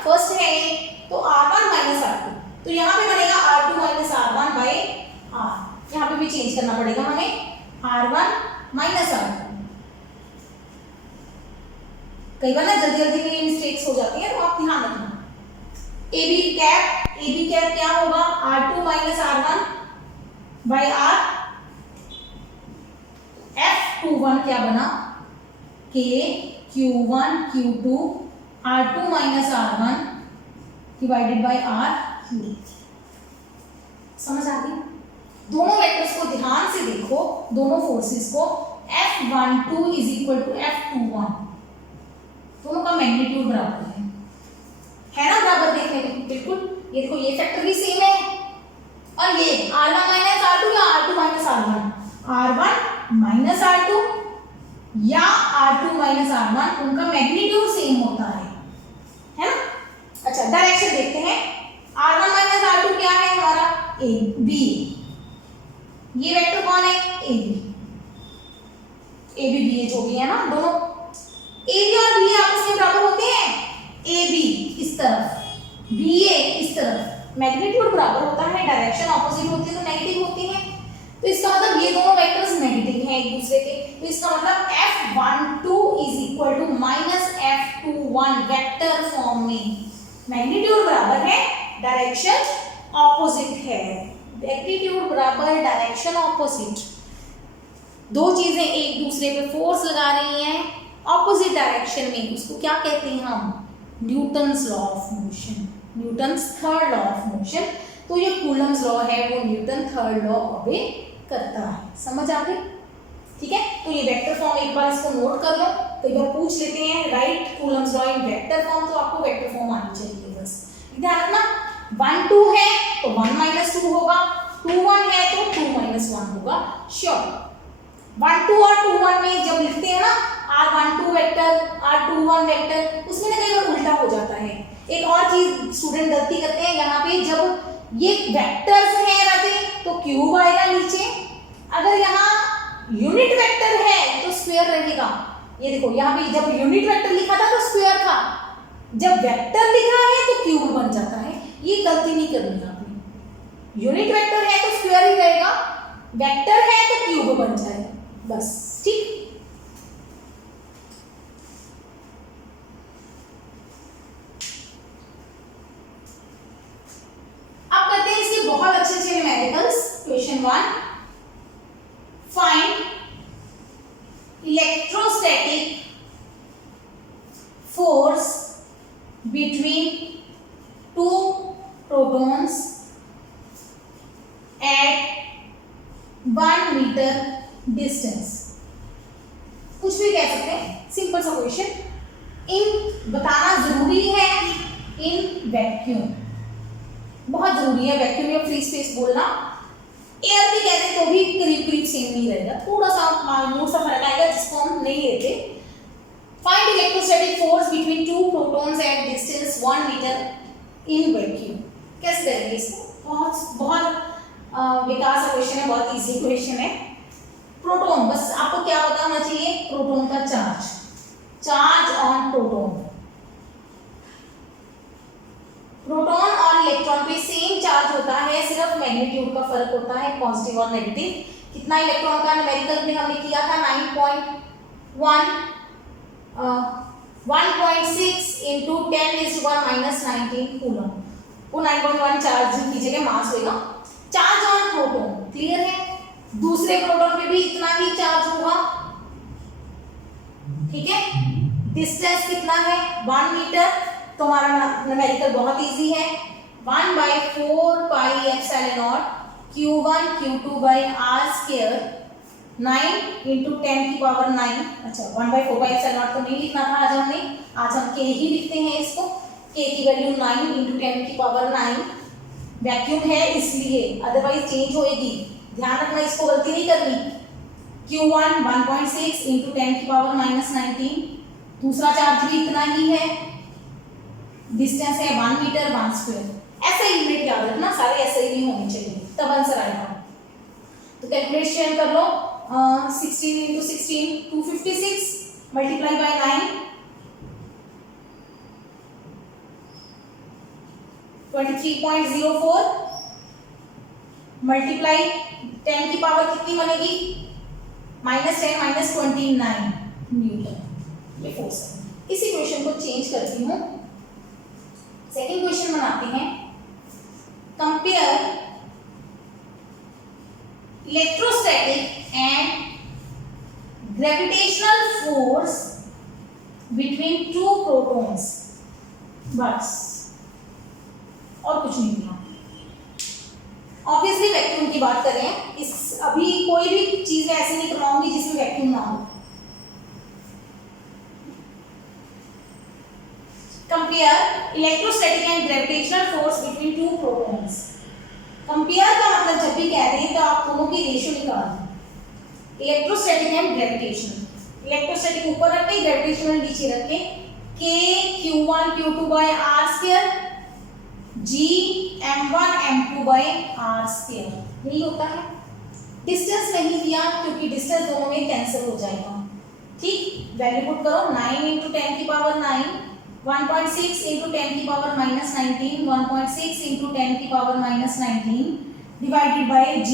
फर्स्ट है ए, तो R1 माइनस R2, तो यहाँ पे बनेगा R2 minus R1 by R, यहाँ पे भी चेंज करना पड़ेगा हमें, R1 माइनस R2। कई बार ना जल्दी जल्दी में ये मिस्टेक्स हो जाती है, तो आप ध्यान रखना। ए बी कैप क्या होगा, R2 minus R1 by R, F21 क्या बना, K Q1 Q2 R2 minus R1 divided by R Q। समझ आ गई? दोनों वेक्टर्स को ध्यान से देखो, दोनों फोर्सेस को, F12 is equal to F21, दोनों का मैग्नीट्यूड बराबर है ना, बराबर देखने में बिल्कुल। ये देखो ये फैक्टर भी सेम है, और ये R1 माइनस R2 या R2 minus R1, R1 minus R2 या R2 माइनस R1, उनका मैग्नीट्यूड सेम होता है ना। अच्छा डायरेक्शन देखते हैं, R1 माइनस R2 क्या है हमारा, ए बी, ये वेक्टर कौन है, ए बी बी जो भी है ना, दोनों ए बी और बी आपस में बराबर होते हैं, ए बी इस तरफ, बी ए इस तरफ, मैग्नीट्यूड बराबर होता है, डायरेक्शन ऑपोजिट होती है तो नेगेटिव होती है, तो इसका मतलब ये दोनों वेक्टर्स नेगेटिव हैं एक दूसरे के, तो इसका मतलब F12 is equal to minus F21 vector form में, मैग्नीट्यूड बराबर है, डायरेक्शन ऑपोजिट है, मैग्नीट्यूड बराबर डायरेक्शन ऑपोजिट, दो चीजें एक दूसरे पे फोर्स लगा रही हैं ऑपोजिट डायरेक्शन में, उसको क्या कहते हैं हम, Newton's law of motion, Newton's third law of motion. तो ये कूलम्स लॉ है वो न्यूटन थर्ड लॉ ऑबे करता है, समझ आ गई? ठीक है, तो ये वेक्टर फॉर्म एक बार इसको नोट कर लो, कई बार पूछ लेते हैं right Coulomb's law in vector form, तो आपको वेक्टर फॉर्म आनी चाहिए बस, ध्यान रखना। 1 2 है तो 1 माइनस 2 होगा, 2 1 है तो 2 माइनस 1 होगा, श्योर। 1 2 और 2 1 में जब लिखते हैं ना R12 वेक्टर R21 वेक्टर, उसमें ना कई बार उल्टा हो जाता है। एक और चीज स्टूडेंट गलती करते हैं यहाँ पे, जब ये वेक्टर्स हैं राजे तो क्यूब आएगा नीचे, अगर यहाँ यूनिट वेक्टर है तो स्क्वायर रहेगा। ये देखो यहाँ पे जब यूनिट वेक्टर लिखा था तो स्क्वायर था, जब वेक्टर लिखा है तो क्यूब बन जाता है, ये गलती नहीं करनी आपने। यूनिट वेक्टर है तो स्क्वायर ही रहेगा, वेक्टर है तो क्यूब बन जाएगा, बस ठीक। अब करते हैं इसके बहुत अच्छे अच्छे numericals. Question 1, find electrostatic force between two protons at 1 metre distance. कुछ भी कह सकते हैं, सिंपल सा क्वेश्चन। इन बताना जरूरी है इन वैक्यूम, बहुत जरूरी है वैक्यूम या फ्री स्पेस बोलना। एयर भी कहते तो भी करीब करीब सेम नहीं रहेगा, थोड़ा सा माइन्यूट सा फर्क आएगा जिसको हम नहीं लेते। Find electrostatic force between two protons at distance 1 metre in vacuum. कैसे करेंगे इसको, बहुत बेकार सा क्वेश्चन है, बहुत इजी क्वेश्चन है। प्रोटॉन, बस आपको क्या पता होना चाहिए, प्रोटॉन का चार्ज ऑन प्रोटॉन। प्रोटॉन और इलेक्ट्रॉन पे सेम चार्ज होता है, सिर्फ मैग्नीट्यूड का फर्क होता है, पॉजिटिव और नेगेटिव। कितना इलेक्ट्रॉन का न्यूमेरिकल में हमने किया था 1.6 इंटू 10⁻⁻19 कूलम। वो 9.1 चार्ज की जगह मास होगा। चार्ज ऑन प्रोटॉन क्लियर है, दूसरे प्रोटॉन पे भी इतना ही चार्ज होगा, ठीक है। डिस्टेंस कितना है 1 मीटर, तो हमारा न्यूमेरिकल बहुत इजी है, 1/4 pi epsilon not Q1 Q2 by R square 9 into 10⁻⁹। अच्छा 1/4 पाई एप्सिलॉन नॉट तो नहीं लिखना था आज हमने, आज हम K ही लिखते हैं इसको। K की वैल्यू 9 इंटू 10⁻⁹, वैक्यूम है इसलिए, अदरवाइज चेंज होएगी, ध्यान रखना, इसको गलती नहीं करनी। Q1 1.6 इंटू 10⁻⁻19, दूसरा चार्ज भी इतना ही है, डिस्टेंस है 1 मीटर 1 स्क्वायर। ऐसा यूनिट याद रखना, सारे ऐसे ही होने चाहिए तब आंसर आएगा। तो कैलकुलेशन कर लो, 16 इंटू 16 256 मल्टीप्लाई बाय 9 23.04 मल्टीप्लाई 10 की पावर कितनी बनेगी, -10 -29 न्यूटन, ये फोर्स है। इस इक्वेशन को चेंज करती हूँ, सेकेंड क्वेश्चन बनाते हैं। Compare electrostatic and gravitational force between two protons, बस और कुछ नहीं दिया। ऑब्वियसली वैक्यूम की बात कर रहे हैं, इस अभी कोई भी चीज में ऐसे नहीं करवाऊंगी जिसमें वैक्यूम ना हो। Compare electrostatic and gravitational force between two protons. Compare का मतलब जब भी कह रहे हैं तो आप दोनों की रेशियो निकाल, इलेक्ट्रोस्टैटिक एंड ग्रेविटेशनल। इलेक्ट्रोस्टैटिक ऊपर रखें, ग्रेविटेशनल नीचे रखें। K Q1 Q2 by R square, G M1 M2 by R square, यही होता है। डिस्टेंस नहीं दिया क्योंकि डिस्टेंस दोनों में कैंसिल हो जाएगा, ठीक। वैल्यू पुट करो, 9 × 10 की पावर 9, 1.6 × 10 की पावर -19, 1.6 × 10 की पावर -19 डिवाइडेड बाय G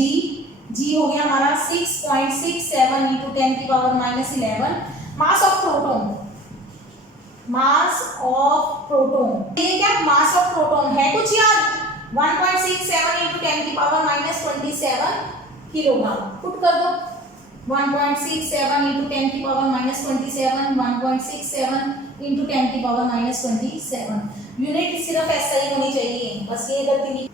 हो गया हमारा 6.67 × 10 की power -11। Mass of proton, mass of proton, ये क्या मास ऑफ प्रोटॉन है कुछ याद, 1.67 × 10 की पावर -27 किलोग्राम। पुट कर दो, 1.67 × 10 की पावर -27, 1.67 × 10 की पावर -27। यूनिट सिर्फ ऐसा ही होनी चाहिए, बस ये गलती नहीं।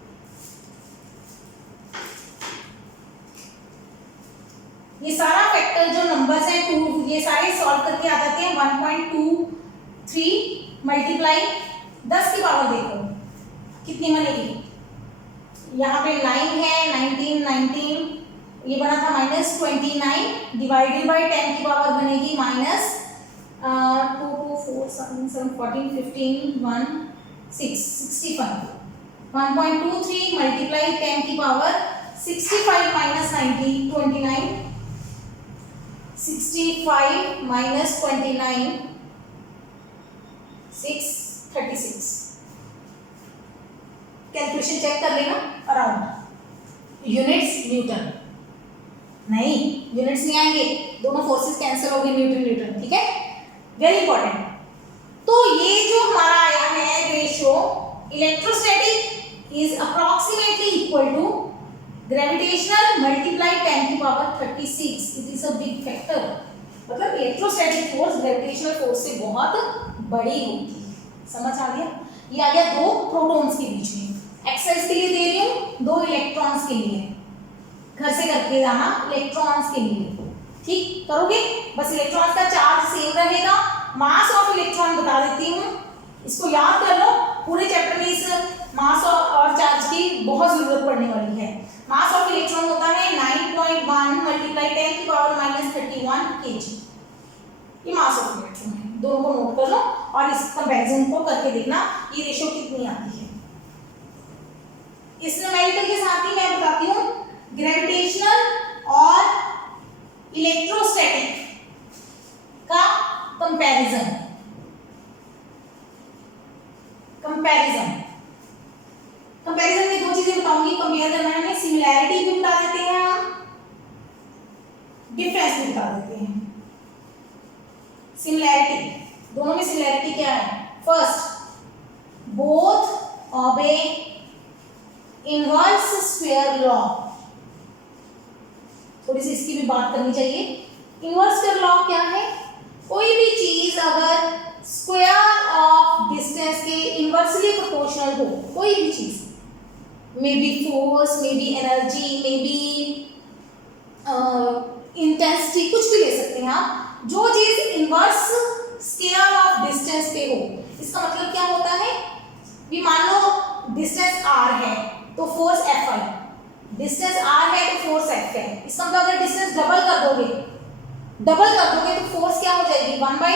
ये सारा फैक्टर जो नंबर्स हैं 2, ये सारे सॉल्व करके आ जाते हैं 1.23 मल्टीप्लाई 10 की पावर देखो कितनी बनेगी, यहाँ पे 9 है, 19 ये बना था -29 डिवाइडेड बाय 10 की पावर बनेगी -2 2 4 7 14 15 1 6 65। 1.23 मल्टीप्लाई 10 की पावर 65 -90 29, 65 -29 636। कैलकुलेशन चेक कर लेना, अराउंड। यूनिट्स न्यूटन, नहीं यूनिट्स नहीं आएंगे, दोनों फोर्सेस कैंसिल हो गए, न्यूटन, ठीक है, वेरी इंपॉर्टेंट। तो ये जो हमारा आया है ratio, electrostatic is approximately equal to gravitational multiply 10 की power 36। It is a big factor, मतलब इलेक्ट्रोस्टैटिक फोर्स ग्रेविटेशनल फोर्स से बहुत बड़ी होती है। समझ आ गया? ये आ गया दो प्रोटॉन्स के बीच में। एक्सरसाइज के लिए दे रही हूँ, दो इलेक्ट्रॉन्स के लिए, घर से करके जाना, इलेक्ट्रॉन्स के लिए, ठीक करोगे। बस इलेक्ट्रॉन्स का चार्ज सेम रहेगा। मास ऑफ इलेक्ट्रॉन बता देती हूँ, इसको याद कर लो। पूरे चैप्टर में इस मास और चार्ज की बहुत जरूरत पड़ने वाली है। मास ऑफ इलेक्ट्रॉन होता है 9.1 मल्टीप्लाई 10 की पावर -31 kg। ये मास ऑफ इलेक्ट्रॉन है, दोनों को नोट कर लो और इस कंपैरिजन को करके देखना ये रेशियो कितनी आती है। इस न्यूमेरिकल के साथ ही मैं बताती हूँ ग्रेविटेशनल और इलेक्ट्रोस्टैटिक का कंपैरिजन। कंपैरिजन में दो चीजें बताऊंगी, कंपेयर करना है, सिमिलैरिटी भी बता देते हैं हम, डिफरेंस भी बता देते हैं। सिमिलैरिटी, दोनों में सिमिलैरिटी क्या है? First, both obey inverse square law. थोड़ी सी इसकी भी बात करनी चाहिए। इनवर्स स्क्वायर लॉ क्या है? कोई भी चीज अगर स्क्वायर ऑफ डिस्टेंस के इनवर्सली प्रोपोर्शनल हो, कोई भी चीज, may be force, may be energy, may be intensity, कुछ भी ले सकते हैं आप। जो चीज इनवर्स स्क्वायर ऑफ डिस्टेंस पे हो, इसका मतलब क्या होता है? भी मान लो डिस्टेंस r है तो फोर्स F है, डिस्टेंस r है तो फोर्स F है। इसका मतलब अगर डिस्टेंस डबल कर दोगे तो फोर्स क्या हो जाएगी? 1 बाई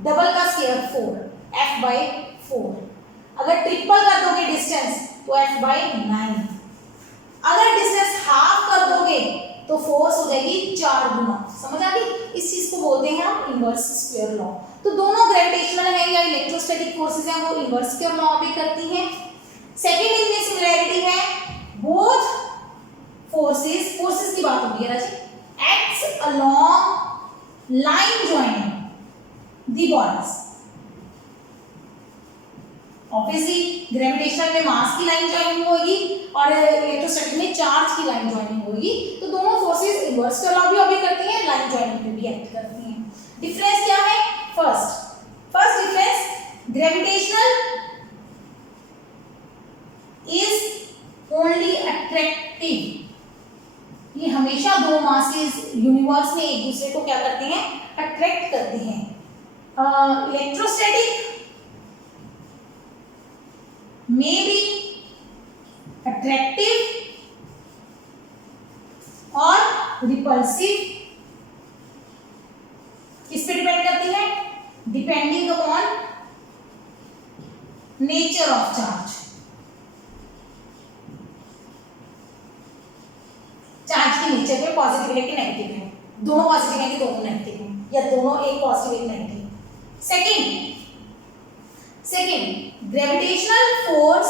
डबल का स्क्वायर 4, F बाई 4। अगर ट्रिपल कर दोगे डिस्टेंस तो F बाई 9। अगर डिस्टेंस हाफ कर दोगे तो फोर्स हो जाएगी 4 गुना। समझ आ गई? इस चीज को बोलते हैं हम इनवर्स स्क्वायर लॉ। तो दोनों ग्रेविटेशनल है या इलेक्ट्रोस्टैटिक फोर्सेस हैं, वो इनवर्स स्क्वायर लॉ भी करती हैं। सेकेंड इनमें सिमिलैरिटी है, बोथ फोर्सेस की बात हो रही है राजी, acts along line joining the bodies. Obviously gravitational में मास की लाइन जॉइनिंग होगी और इलेक्ट्रोस्टैटिक में चार्ज की लाइन जॉइनिंग होगी, तो दोनों फोर्सेस इन्वर्स के अलावा भी ऑब्जे करती हैं, लाइन जॉइनिंग पे भी एक्ट करती हैं। डिफरेंस क्या है? First difference, gravitational is only attractive. ये हमेशा दो मासेस यूनिवर्स में एक दूसरे को क्या करते हैं? अट्रैक्ट करते हैं। इलेक्ट्रोस्टैटिक may be attractive और repulsive। किस पे डिपेंड करती है? Depending upon nature of charge. Charge की नेचर पे पॉजिटिव है कि नेगेटिव है, दोनों पॉजिटिव है कि दोनों नेगेटिव है, या दोनों एक पॉजिटिव एक negative. Second gravitational force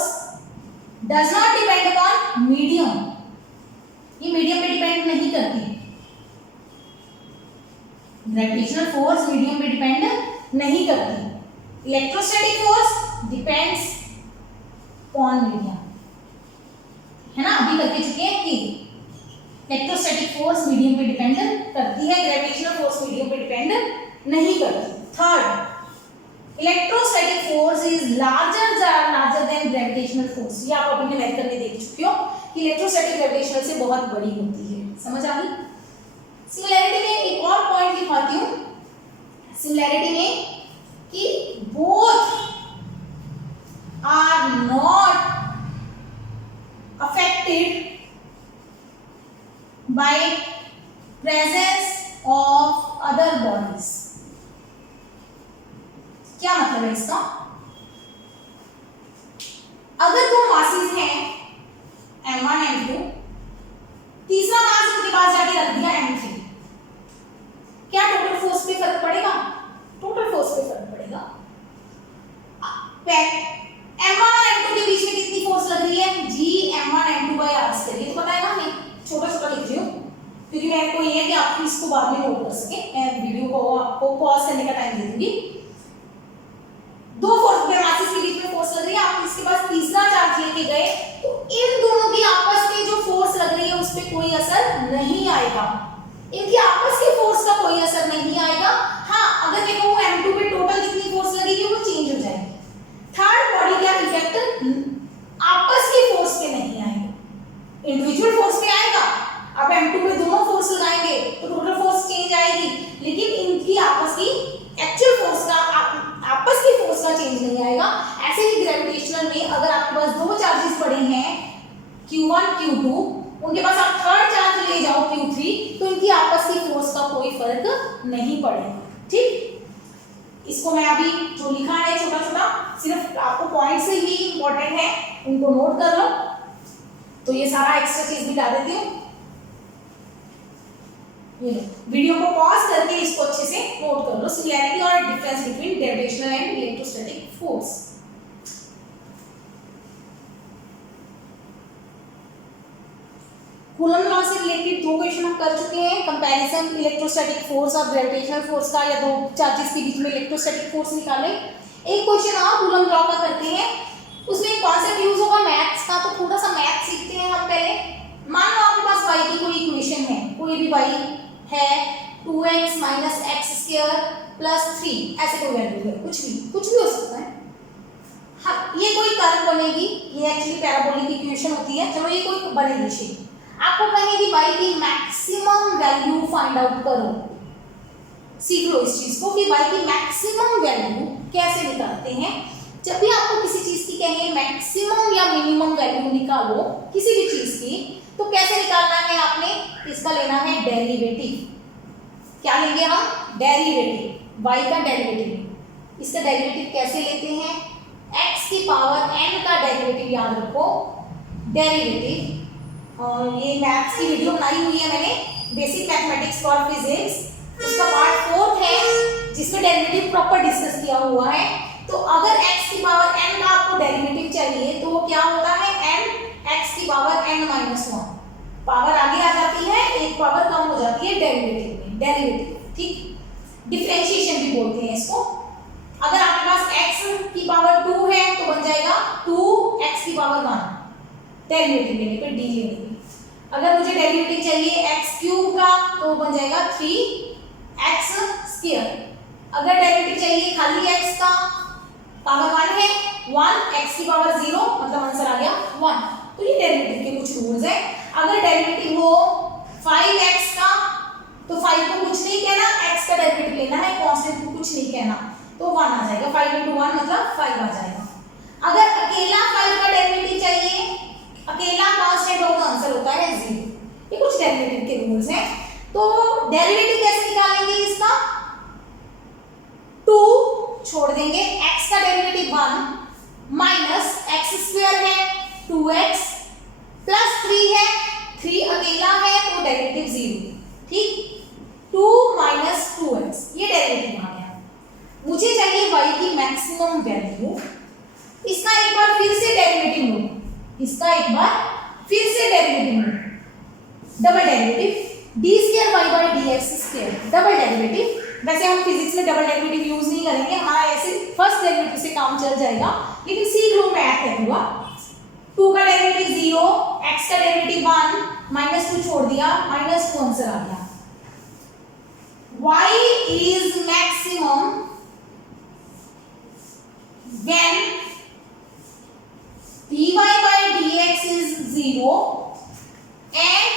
does not depend upon medium. ये मीडियम पे डिपेंड नहीं करती। ग्रेविटेशनल फोर्स मीडियम पे डिपेंड नहीं करती। Electrostatic force depends upon medium, है ना, अभी करके चुके हैं कि इलेक्ट्रोस्टैटिक फोर्स मीडियम पे डिपेंड करती है, ग्रेविटेशनल फोर्स मीडियम पे डिपेंड नहीं करती। Third, electrostatic force is larger than gravitational force. ये आप अपने मैथ करने देख चुके हो कि इलेक्ट्रोस्टैटिक ग्रेविटेशनल से बहुत बड़ी होती है। समझ आ गई? सिमिलैरिटी में एक और पॉइंट लिखवाती हूँ, सिमिलैरिटी में कि both are not affected by presence of other bodies. क्या मतलब है इसका? अगर दो मासेस हैं m1 m2, तीसरा मास इनके पास जाके रख दिया m3, क्या टोटल फोर्स पे फर्क पड़ेगा? टोटल फोर्स पे फर्क पड़ेगा। m1 और m2 के बीच में कितनी फोर्स लग रही है? g m1 m2 by r square. ये तो पता है ना, मैं छोटा छोटा लिख रही हूँ क्योंकि मेरे को ये है कि आप इसको बाद में नोट कर सके। मैं वीडियो को आपको पॉज करने का टाइम दे दूंगी। दो फोर्स पे मासेस के बीच में फोर्स लग रही है, आप इसके पास तीसरा चार्ज लेके गए तो इन दोनों की आपस में जो फोर्स लग रही है उस पे कोई असर नहीं आएगा। इनकी आपस की फोर्स का कोई असर नहीं आएगा। हाँ, अगर मैं कहूँ m2 पे टोटल कितनी फोर्स लगेगी वो चेंज हो जाएगी। थर्ड बॉडी का इफेक्ट आपस की फोर्स पे नहीं आएगा, इंडिविजुअल फोर्स पे आएगा। अब m2 पे दोनों फोर्स लगाएंगे तो टोटल फोर्स चेंज आएगी, लेकिन इनकी आपस की एक्चुअल फोर्स का आपस की फोर्स का चेंज नहीं आएगा। ऐसे ही ग्रेविटेशनल में अगर आपके पास दो चार्जेस पड़े हैं Q1 Q2, उनके पास आप थर्ड चार्ज ले जाओ Q3, तो इनकी आपस की फोर्स का कोई फर्क नहीं पड़ेगा। ठीक, इसको मैं अभी जो लिखा है छोटा छोटा सिर्फ आपको पॉइंट से ही इंपॉर्टेंट है, उनको नोट कर लो। तो ये सारा एक्स्ट्रा चीज दिखा देती हूँ। ये वीडियो को पॉज करके इसको अच्छे से नोट कर लो, सिमिलैरिटी और difference between gravitational and electrostatic force. Coulomb law से रिलेटेड दो क्वेश्चन हम कर चुके हैं, कंपैरिजन इलेक्ट्रोस्टैटिक फोर्स और ग्रेविटेशनल फोर्स का, या दो चार्जेस के बीच में इलेक्ट्रोस्टैटिक फोर्स निकालें। एक क्वेश्चन और कूलम्ब लॉ का करते हैं, उसमें एक कॉन्सेप्ट यूज होगा मैथ्स का, तो थोड़ा सा मैथ सीखते हैं हम पहले। मान लो आपके पास y की कोई इक्वेशन है, कोई भी y है 2x minus x square plus 3, ऐसे कोई वैल्यू है, कुछ भी हो सकता है। हाँ, ये कोई कर्व बनेगी, ये एक्चुअली पैराबोलिक इक्वेशन होती है। चलो ये कोई बनेगी शेप, आपको कहेगी y की मैक्सिमम वैल्यू फाइंड आउट करो। सीख लो इस चीज को कि y की मैक्सिमम वैल्यू कैसे निकालते हैं। जब भी आपको किसी चीज की कहेंगे मैक्सिमम या मिनिमम वैल्यू निकालो किसी भी चीज की, तो कैसे निकालना है? आपने इसका लेना है डेरिवेटिव। क्या लेंगे हम? डेरिवेटिव, y का डेरिवेटिव। इसका डेरिवेटिव कैसे लेते हैं? x की पावर n का डेरिवेटिव याद रखो, डेरिवेटिव। और ये मैथ्स की वीडियो बनाई हुई है मैंने, बेसिक मैथमेटिक्स फॉर फिजिक्स, उसका पार्ट 4 है जिसमें डेरिवेटिव प्रॉपर डिस्कस किया हुआ है। तो अगर x की पावर n का आपको डेरिवेटिव चाहिए तो वो क्या होता पावर n-1, पावर आगे आ जाती है, एक पावर कम हो जाती है डेरिवेटिव में, डेरिवेटिव, ठीक। डिफरेंशिएशन भी बोलते हैं इसको। अगर आपके पास x की पावर 2 है तो बन जाएगा 2x की पावर 1, डेरिवेटिव लेने पे, d लेने पे। अगर मुझे डेरिवेटिव चाहिए x क्यूब का तो बन जाएगा 3x स्क्वायर। अगर डेरिवेटिव चाहिए खाली x का, पावर 1 है, 1 x की पावर 0, मतलब आंसर आ गया 1। तो ये डेरिवेटिव के कुछ रूल्स हैं। अगर डेरिवेटिव हो 5x का तो 5 को कुछ नहीं कहना, x का डेरिवेटिव लेना है, कांस्टेंट को कुछ नहीं कहना, तो 1 आ जाएगा। 5 × 1 मतलब 5 आ जाएगा। अगर अकेला 5 का डेरिवेटिव चाहिए, अकेला कांस्टेंट हो तो आंसर होता है 0। ये कुछ डेरिवेटिव के रूल्स हैं। तो डेरिवेटिव कैसे निकालेंगे इसका? 2 छोड़ देंगे, x का डेरिवेटिव 1 माइनस x स्क्वायर है 2x प्लस 3 है, 3 अकेला है तो डेरिवेटिव 0, ठीक। 2 माइनस 2x, ये डेरिवेटिव आ गया। मुझे चाहिए y की मैक्सिमम वैल्यू। इसका एक बार फिर से डेरिवेटिव लो, इसका एक बार फिर से डेरिवेटिव लो, double derivative d2y/dx², double derivative. वैसे हम फिजिक्स में डबल डेरिवेटिव यूज नहीं करेंगे, हमारा ऐसे फर्स्ट डेरिवेटिव से काम चल जाएगा, लेकिन सीख लो, मैथ है पूरा। 2 का डेरिवेटिव 0, x का डेरिवेटिव 1, -2 छोड़ दिया, -2 आंसर आ गया। y is maximum when dy/dx is 0 and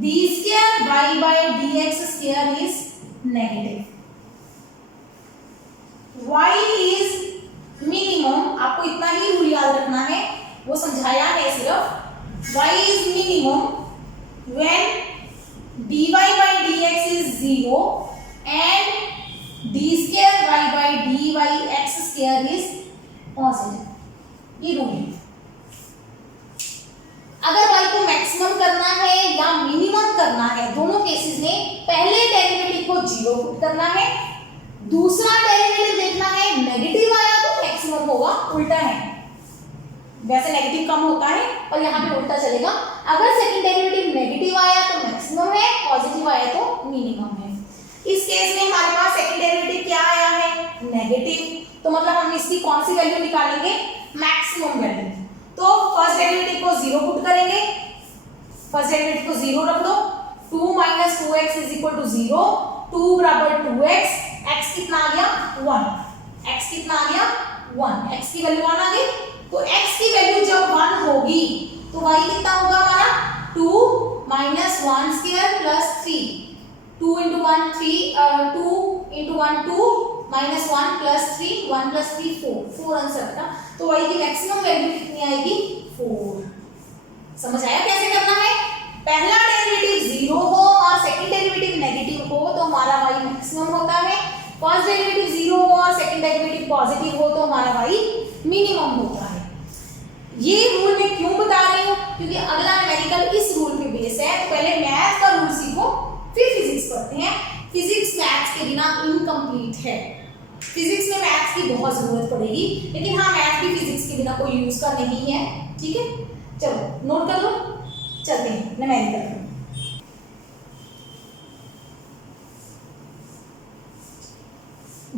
d2y/dx² is negative. y is minimum, आपको इतना ही रूल याद रखना है, वो समझाया है सिर्फ। y is minimum when dy/dx is 0 and d2y/dx² is positive। ये रूल है। अगर y को मैक्सिमम करना है या मिनिमम करना है, दोनों केसेस में पहले डेरिवेटिव को 0 पुट करना है, दूसरा डेरिवेटिव देखना है, नेगेटिव आया तो मैक्सिमम होगा, उल्टा है। वैसे नेगेटिव कम होता है और यहाँ पे उल्टा चलेगा। अगर सेकंड डेरिवेटिव नेगेटिव आया तो मैक्सिमम है, पॉजिटिव आया तो मिनिमम है। इस केस में हमारे पास सेकंड डेरिवेटिव क्या आया है? नेगेटिव, तो मतलब हम इसकी कौन सी वैल्यू निकालेंगे? Maximum value. तो फर्स्ट डेरिवेटिव को 0 पुट करेंगे, फर्स्ट डेरिवेटिव को 0 रख दो, 2 - 2x = 0, 2 = 2x, x कितना आ गया? 1, x कितना आ गया? 1, x की वैल्यू 1 आ गई। तो x की वैल्यू जब 1 होगी तो y कितना होगा हमारा? 2 - 1² + 3, 2 × 1 3, 2 × 1 2, -1 + 3, 1 + 3 4 आंसर आता। तो y की मैक्सिमम वैल्यू कितनी आएगी? 4। समझ आया कैसे करना है? पहला डेरिवेटिव 0 हो और सेकंड डेरिवेटिव नेगेटिव हो तो हमारा y मैक्सिमम होता है। फर्स्ट डेरिवेटिव 0 हो और सेकंड डेरिवेटिव पॉजिटिव हो तो हमारा y मिनिमम होता है। ये रूल मैं क्यों बता रही हूँ? क्योंकि अगला न्यूमेरिकल इस रूल पे बेस है। तो पहले मैथ का रूल सीखो, फिर फिजिक्स पढ़ते हैं। फिजिक्स मैथ्स के बिना इनकम्प्लीट है। फिजिक्स में मैथ्स की बहुत जरूरत पड़ेगी, लेकिन हाँ मैथ भी फिजिक्स के बिना कोई यूज का नहीं है, ठीक है। चलो नोट कर लो, चलते हैं न्यूमेरिकल।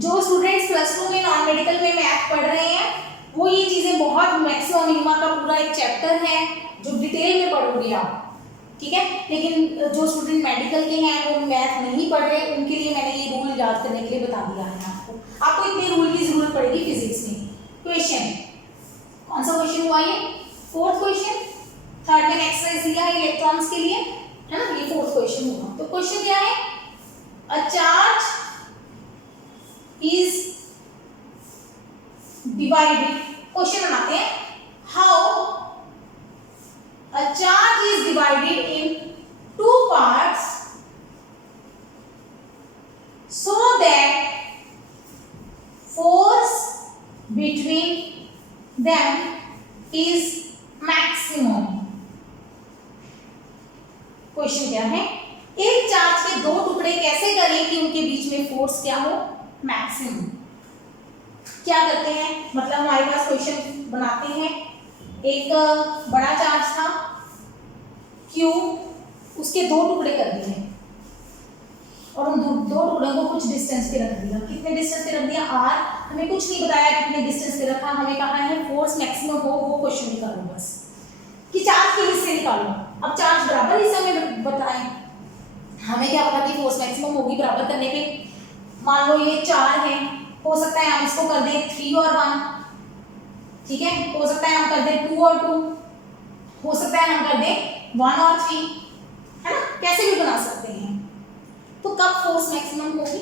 जो स्टूडेंट्स +2 में नॉन मेडिकल में मैथ पढ़ रहे हैं वो ये चीजें बहुत मैक्सिमम मिनिमा का पूरा एक चैप्टर है जो डिटेल में पढ़ोगे आप, ठीक है। लेकिन जो स्टूडेंट मेडिकल के हैं वो मैथ नहीं पढ़ रहे, उनके लिए मैंने ये रूल याद करने के लिए बता दिया है आपको इतने रूल की जरूरत पड़ेगी फिजिक्स में। क्वेश्चन कौन सा क्वेश्चन हुआ? ये 4th क्वेश्चन। थर्ड में एक्सरसाइज दिया है इलेक्ट्रॉन्स के लिए, है ना, ये 4th क्वेश्चन होगा। तो क्वेश्चन क्या है? A charge is divided, question बनाते हैं, how a charge is divided in 2 parts so that force between them is maximum। Question क्या है? एक चार्ज के 2 टुकड़े कैसे करें कि उनके बीच में फोर्स क्या हो? मैक्सिमम। क्या करते हैं? मतलब हमारे पास क्वेश्चन बनाते हैं, एक बड़ा चार्ज था Q, उसके दो टुकड़े कर दिए और उन दो टुकड़ों को कुछ डिस्टेंस पे रख दिया। कितने डिस्टेंस पे रख दिया? R। हमें कुछ नहीं बताया कितने डिस्टेंस पे रखा, हमें कहा है फोर्स मैक्सिमम हो वो क्वेश्चन निकालो बस, कि चार्ज के हिस्से निकालो। अब चार्ज बराबर हिस्से में बताएं, हमें क्या पता कि फोर्स मैक्सिमम होगी बराबर करने पे। मान लो ये 4 है, हो सकता है हम इसको कर दें 3 और 1, ठीक है, हो सकता है हम कर दें 2 और 2, हो सकता है हम कर दें 1 और 3, है ना, कैसे भी बना सकते हैं। तो कब फोर्स मैक्सिमम होगी?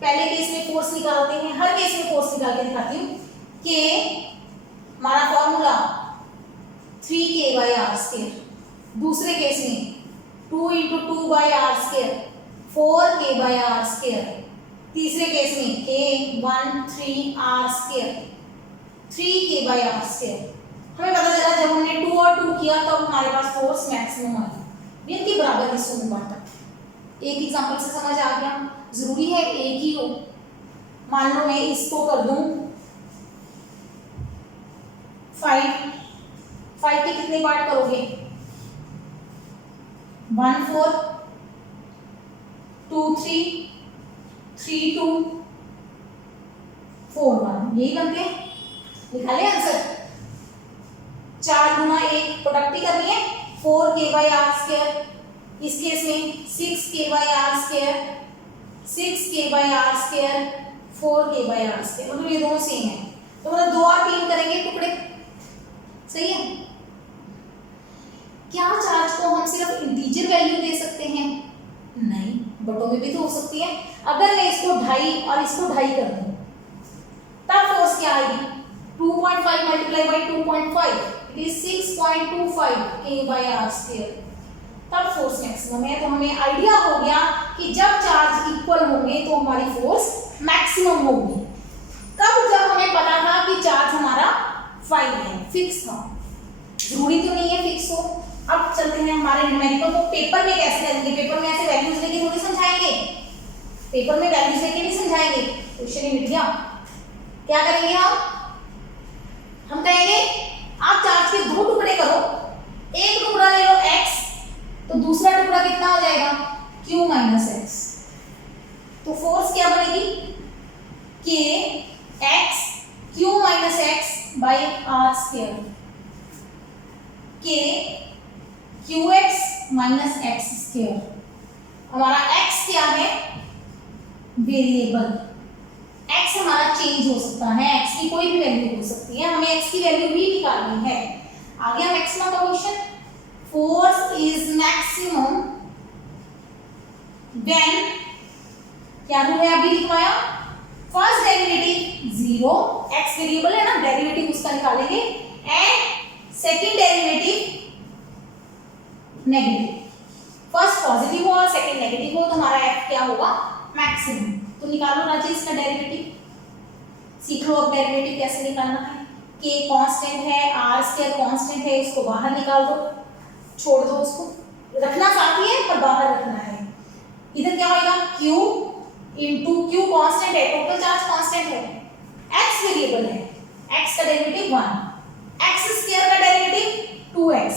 पहले केस में फोर्स निकालते हैं, हर केस में फोर्स निकाल के दिखाती हूँ कि हमारा फॉर्मूला 3k/r², दूसरे केस में 2 × 2/r², 4k/r², तीसरे केस में k1(3)r², 3k/r²। हमें पता चला जब हमने 2 और 2 किया तब हमारे पास फोर्स मैक्सिमम आई, इनके बराबर हिस्सों में बांटा। एक एग्जांपल से समझ आ गया, जरूरी है एक ही हो। मान लो मैं इसको कर दूं 5 के कितने पार्ट करोगे? 1 4, 2 3, 3 2, 4 1, यही बनते हैं। निकाले आंसर। 4 गुना 1 प्रोडक्ट ही करनी है, 4k/r²। इस केस में 6k/r², 6k/r², 4k/r², मतलब ये दोनों सेम है, तो मतलब 2 और 3 करेंगे टुकड़े, सही है। क्या चार्ज को हम सिर्फ इंटीजर वैल्यू दे सकते हैं? नहीं, बटों में भी तो हो सकती है। अगर मैं इसको 2.5 और इसको 2.5 कर दूं तब फोर्स क्या आएगी? 2.5 × 2.5 इट इज 6.25 k/r², तब फोर्स मैक्सिमम है। तो हमें आइडिया हो गया कि जब चार्ज इक्वल होंगे तो हमारी फोर्स मैक्सिमम होगी। कब? जब हमें पता था कि चार्ज हमारा 5 है, फिक्स था। जरूरी तो नहीं है फिक्स हो। अब चलते हैं हमारे न्यूमेरिकल को पेपर में कैसे करेंगे। पेपर में ऐसे वैल्यूज लेके थोड़ी समझाएंगे, पेपर में वैल्यूज लेके नहीं समझाएंगे, क्वेश्चन ही मिट गया। क्या करेंगे हम कहेंगे आप चार्ज के 2 टुकड़े करो, एक टुकड़ा ले लो x, तो दूसरा टुकड़ा कितना हो जाएगा? q - x। तो फोर्स क्या बनेगी? k x q - x/r², k qx - x²। हमारा x क्या है? वेरिएबल। x हमारा चेंज हो सकता है, x की कोई भी वैल्यू हो सकती है, हमें x की वैल्यू भी निकालनी है। आ गया मैक्सिमम का question. Force is maximum when, क्या रूल है अभी लिखवाया? फर्स्ट डेरिवेटिव 0, x वेरिएबल है ना, डेरिवेटिव उसका निकालेंगे, and second derivative negative. First positive हो और सेकंड नेगेटिव हो तो हमारा f क्या होगा? मैक्सिमम। तो निकालो राजी इसका डेरिवेटिव, सीख लो अब डेरिवेटिव कैसे निकालना है। k कांस्टेंट है, r² कांस्टेंट है, उसको बाहर निकाल दो, छोड़ दो उसको, रखना साथ ही है पर बाहर रखना है। इधर क्या होगा? q × q कांस्टेंट है, टोटल चार्ज कांस्टेंट है, x वेरिएबल है, x का डेरिवेटिव 1, x² का डेरिवेटिव 2x।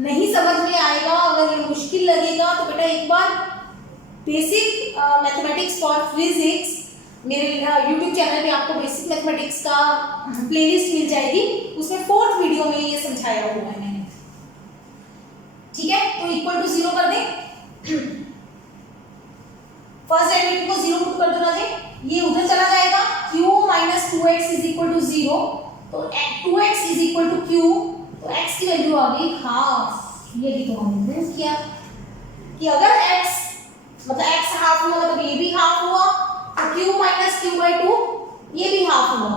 नहीं समझ में आएगा, अगर ये मुश्किल लगेगा तो बेटा एक बार बेसिक मैथमेटिक्स फॉर फिजिक्स मेरे YouTube चैनल पे आपको बेसिक मैथमेटिक्स का प्लेलिस्ट मिल जाएगी, उसमें 4th वीडियो में ये समझाया हुआ है मैंने, ठीक है। तो इक्वल टू 0 कर दें, फर्स्ट डेरिवेटिव को 0 पुट कर दो राजे, ये उधर चला जाएगा, q - 2x = 0, तो 2x = q, तो x की वैल्यू आ गई हाफ। ये भी तो हमने प्रूव किया कि अगर x मतलब x हाफ हुआ मतलब ये भी हाफ हुआ, तो q - q/2 ये भी हाफ हुआ।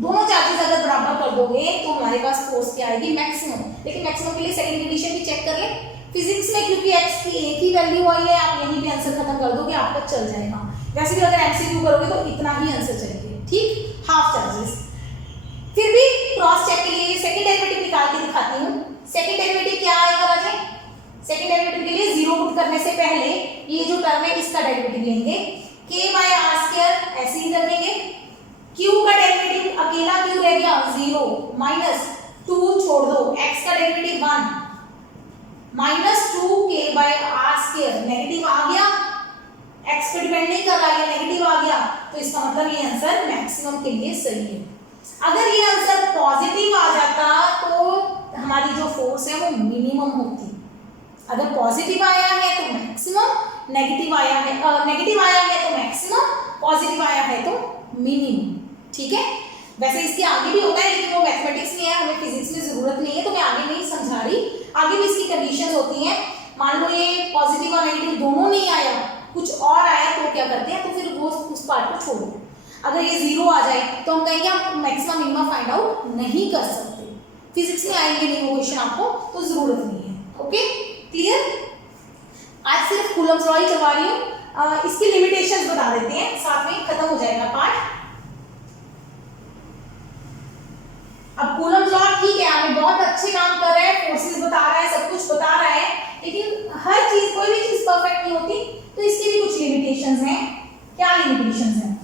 दोनों चार्जेस अगर बराबर कर दोगे तो हमारे पास फोर्स क्या आएगी? मैक्सिमम। लेकिन मैक्सिमम के लिए सेकंड कंडीशन भी चेक कर ले। फिजिक्स में क्योंकि x की एक ही वैल्यू आई है, आप यहीं पे आंसर खत्म कर दोगे, आपका चल जाएगा। वैसे भी अगर एमसीक्यू करोगे तो इतना ही आंसर चलेगा, ठीक। Half charges. फिर भी क्रॉस चेक के लिए सेकंड डेरिवेटिव निकाल के दिखाती हूँ। सेकंड डेरिवेटिव क्या आएगा राजे? सेकंड डेरिवेटिव के लिए 0 पुट करने से पहले ये जो टर्म है इसका डेरिवेटिव लेंगे, k/r² ऐसे ही कर देंगे। q का डेरिवेटिव अकेला q रह गया 0, माइनस 2 छोड़ दो, x का डेरिवेटिव 1 माइनस 2k/r², नेगेटिव आ गया, x पे डिपेंड नहीं कर रहा है, नेगेटिव आ गया, तो इसका मतलब ये आंसर मैक्सिमम के लिए सही है। अगर ये आंसर पॉजिटिव आ जाता तो हमारी जो फोर्स है वो मिनिमम होती। अगर पॉजिटिव आया है तो मैक्सिमम, नेगेटिव आया है तो मैक्सिमम, पॉजिटिव आया है तो मिनिमम। ठीक है, वैसे इसके आगे भी होता है लेकिन वो मैथमेटिक्स में है, हमें फिजिक्स में जरूरत नहीं है, तो मैं आगे नहीं समझा रही। आगे भी इसकी कंडीशंस होती हैं। मान लो ये पॉजिटिव और नेगेटिव दोनों नहीं आया, कुछ और आया, तो क्या करते हैं, तो फिर वो उस पार्ट को छोड़ दो। अगर ये 0 आ जाए तो हम कहेंगे आप मैक्सिमम मिनिमम फाइंड आउट नहीं कर सकते। फिजिक्स में आएंगे नहीं वो क्वेश्चन आपको, तो जरूरत नहीं है। Okay, clear. आज सिर्फ कूलम्स लॉ ही करवा रही हूँ, इसकी लिमिटेशंस बता देते हैं, साथ में खत्म हो जाएगा पार्ट। अब कूलम्स लॉ ठीक है, हमें बहुत अच्छे काम कर रहे हैं, फोर्सेस बता रहा है, सब कुछ बता रहा है, लेकिन हर चीज, कोई भी चीज परफेक्ट नहीं होती, तो इसकी भी कुछ लिमिटेशंस हैं। क्या लिमिटेशंस हैं?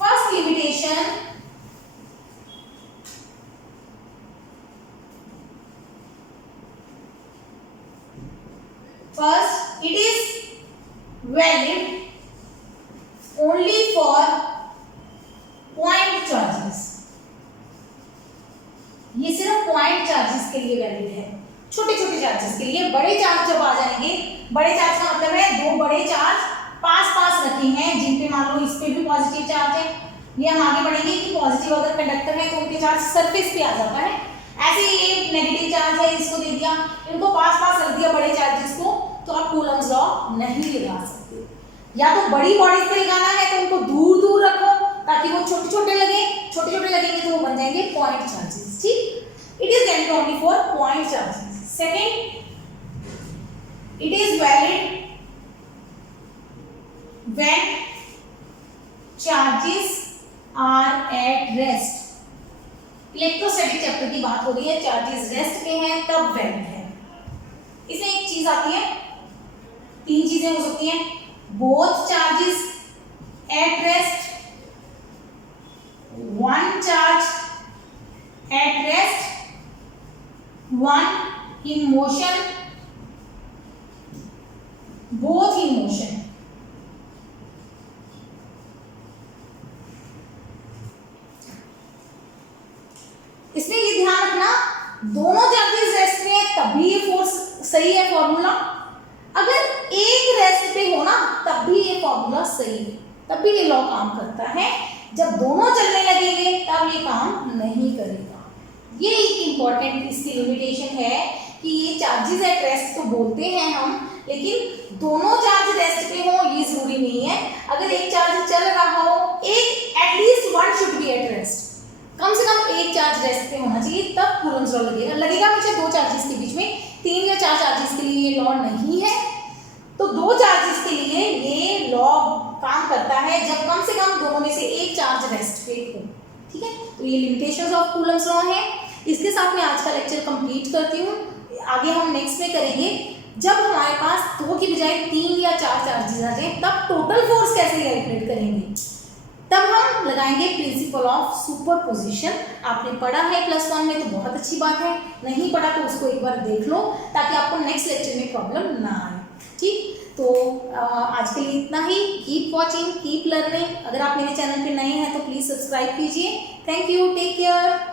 First limitation, first it is valid only for point charges। ये सिर्फ पॉइंट चार्जेस के लिए वैलिड है, छोटे छोटे चार्जेस के लिए। बड़े चार्ज जब आ जाएंगे, बड़े चार्ज का मतलब है दो बड़े चार्ज पास पास रखे हैं, जिन पे मान लो इस पे भी पॉजिटिव चार्ज है, ये हम आगे बढ़ेंगे कि पॉजिटिव अगर कंडक्टर है तो उनके चार्ज सरफेस पे आ जाता है। ऐसे ये नेगेटिव चार्ज है, इसको दे दिया, इनको पास पास रख दिया बड़े चार्जेस को, तो आप कूलम्स लॉ नहीं लगा सकते। या तो बड़ी बॉडीज पे लगाना है तो उनको दूर दूर रखो ताकि वो छोटे छोटे लगे, छोटे छोटे लगेंगे तो वो बन जाएंगे पॉइंट चार्जेस। ठीक, it is valid only for point charges. Second, it is valid when charges are at rest. Electrostatic chapter की बात हो रही है, चार्जेस रेस्ट पे हैं तब वैलिड है। इसमें एक चीज आती है, तीन चीजें हो सकती हैं, both charges at rest, one charge at rest, one in motion, both in motion. इसमें ये ध्यान रखना, दोनों चार्जेस रेस्ट में है तभी ये फोर्स सही है फॉर्मूला। अगर एक रेस्ट पे हो ना तब भी ये फॉर्मूला सही है, तब भी ये लॉ काम करता है। जब दोनों चलने लगेंगे तब ये काम नहीं करेगा। ये एक इंपॉर्टेंट इसकी लिमिटेशन है कि ये चार्जेस एट रेस्ट तो बोलते हैं हम, लेकिन दोनों चार्ज रेस्ट पे हो ये जरूरी नहीं है। अगर एक चार्ज चल रहा हो, एक at least one should be at rest, कम से कम एक चार्ज रेस्ट पे होना चाहिए, तब कूलम्स लॉ लगेगा हमेशा दो चार्जेस के बीच में। तीन या चार चार्जेस के लिए ये लॉ नहीं है, तो दो चार्जेस के लिए ये लॉ काम करता है जब कम से कम दोनों में से एक चार्ज रेस्ट पे हो। ठीक है, तो ये लिमिटेशंस ऑफ कूलम्स लॉ है। इसके साथ मैं आज का लेक्चर कंप्लीट करती हूँ। आगे हम नेक्स्ट में करेंगे जब हमारे पास दो की बजाय तीन या चार चार्जेस आ जाए तब टोटल फोर्स कैसे कैलकुलेट करेंगे, तब हम लगाएंगे प्रिंसिपल ऑफ सुपरपोजिशन। आपने पढ़ा है +1 में तो बहुत अच्छी बात है, नहीं पढ़ा तो उसको एक बार देख लो ताकि आपको नेक्स्ट लेक्चर में प्रॉब्लम ना आए। ठीक, तो आज के लिए इतना ही। Keep watching, keep learning. अगर आप मेरे चैनल पे नए हैं तो प्लीज़ सब्सक्राइब कीजिए। Thank you, take care.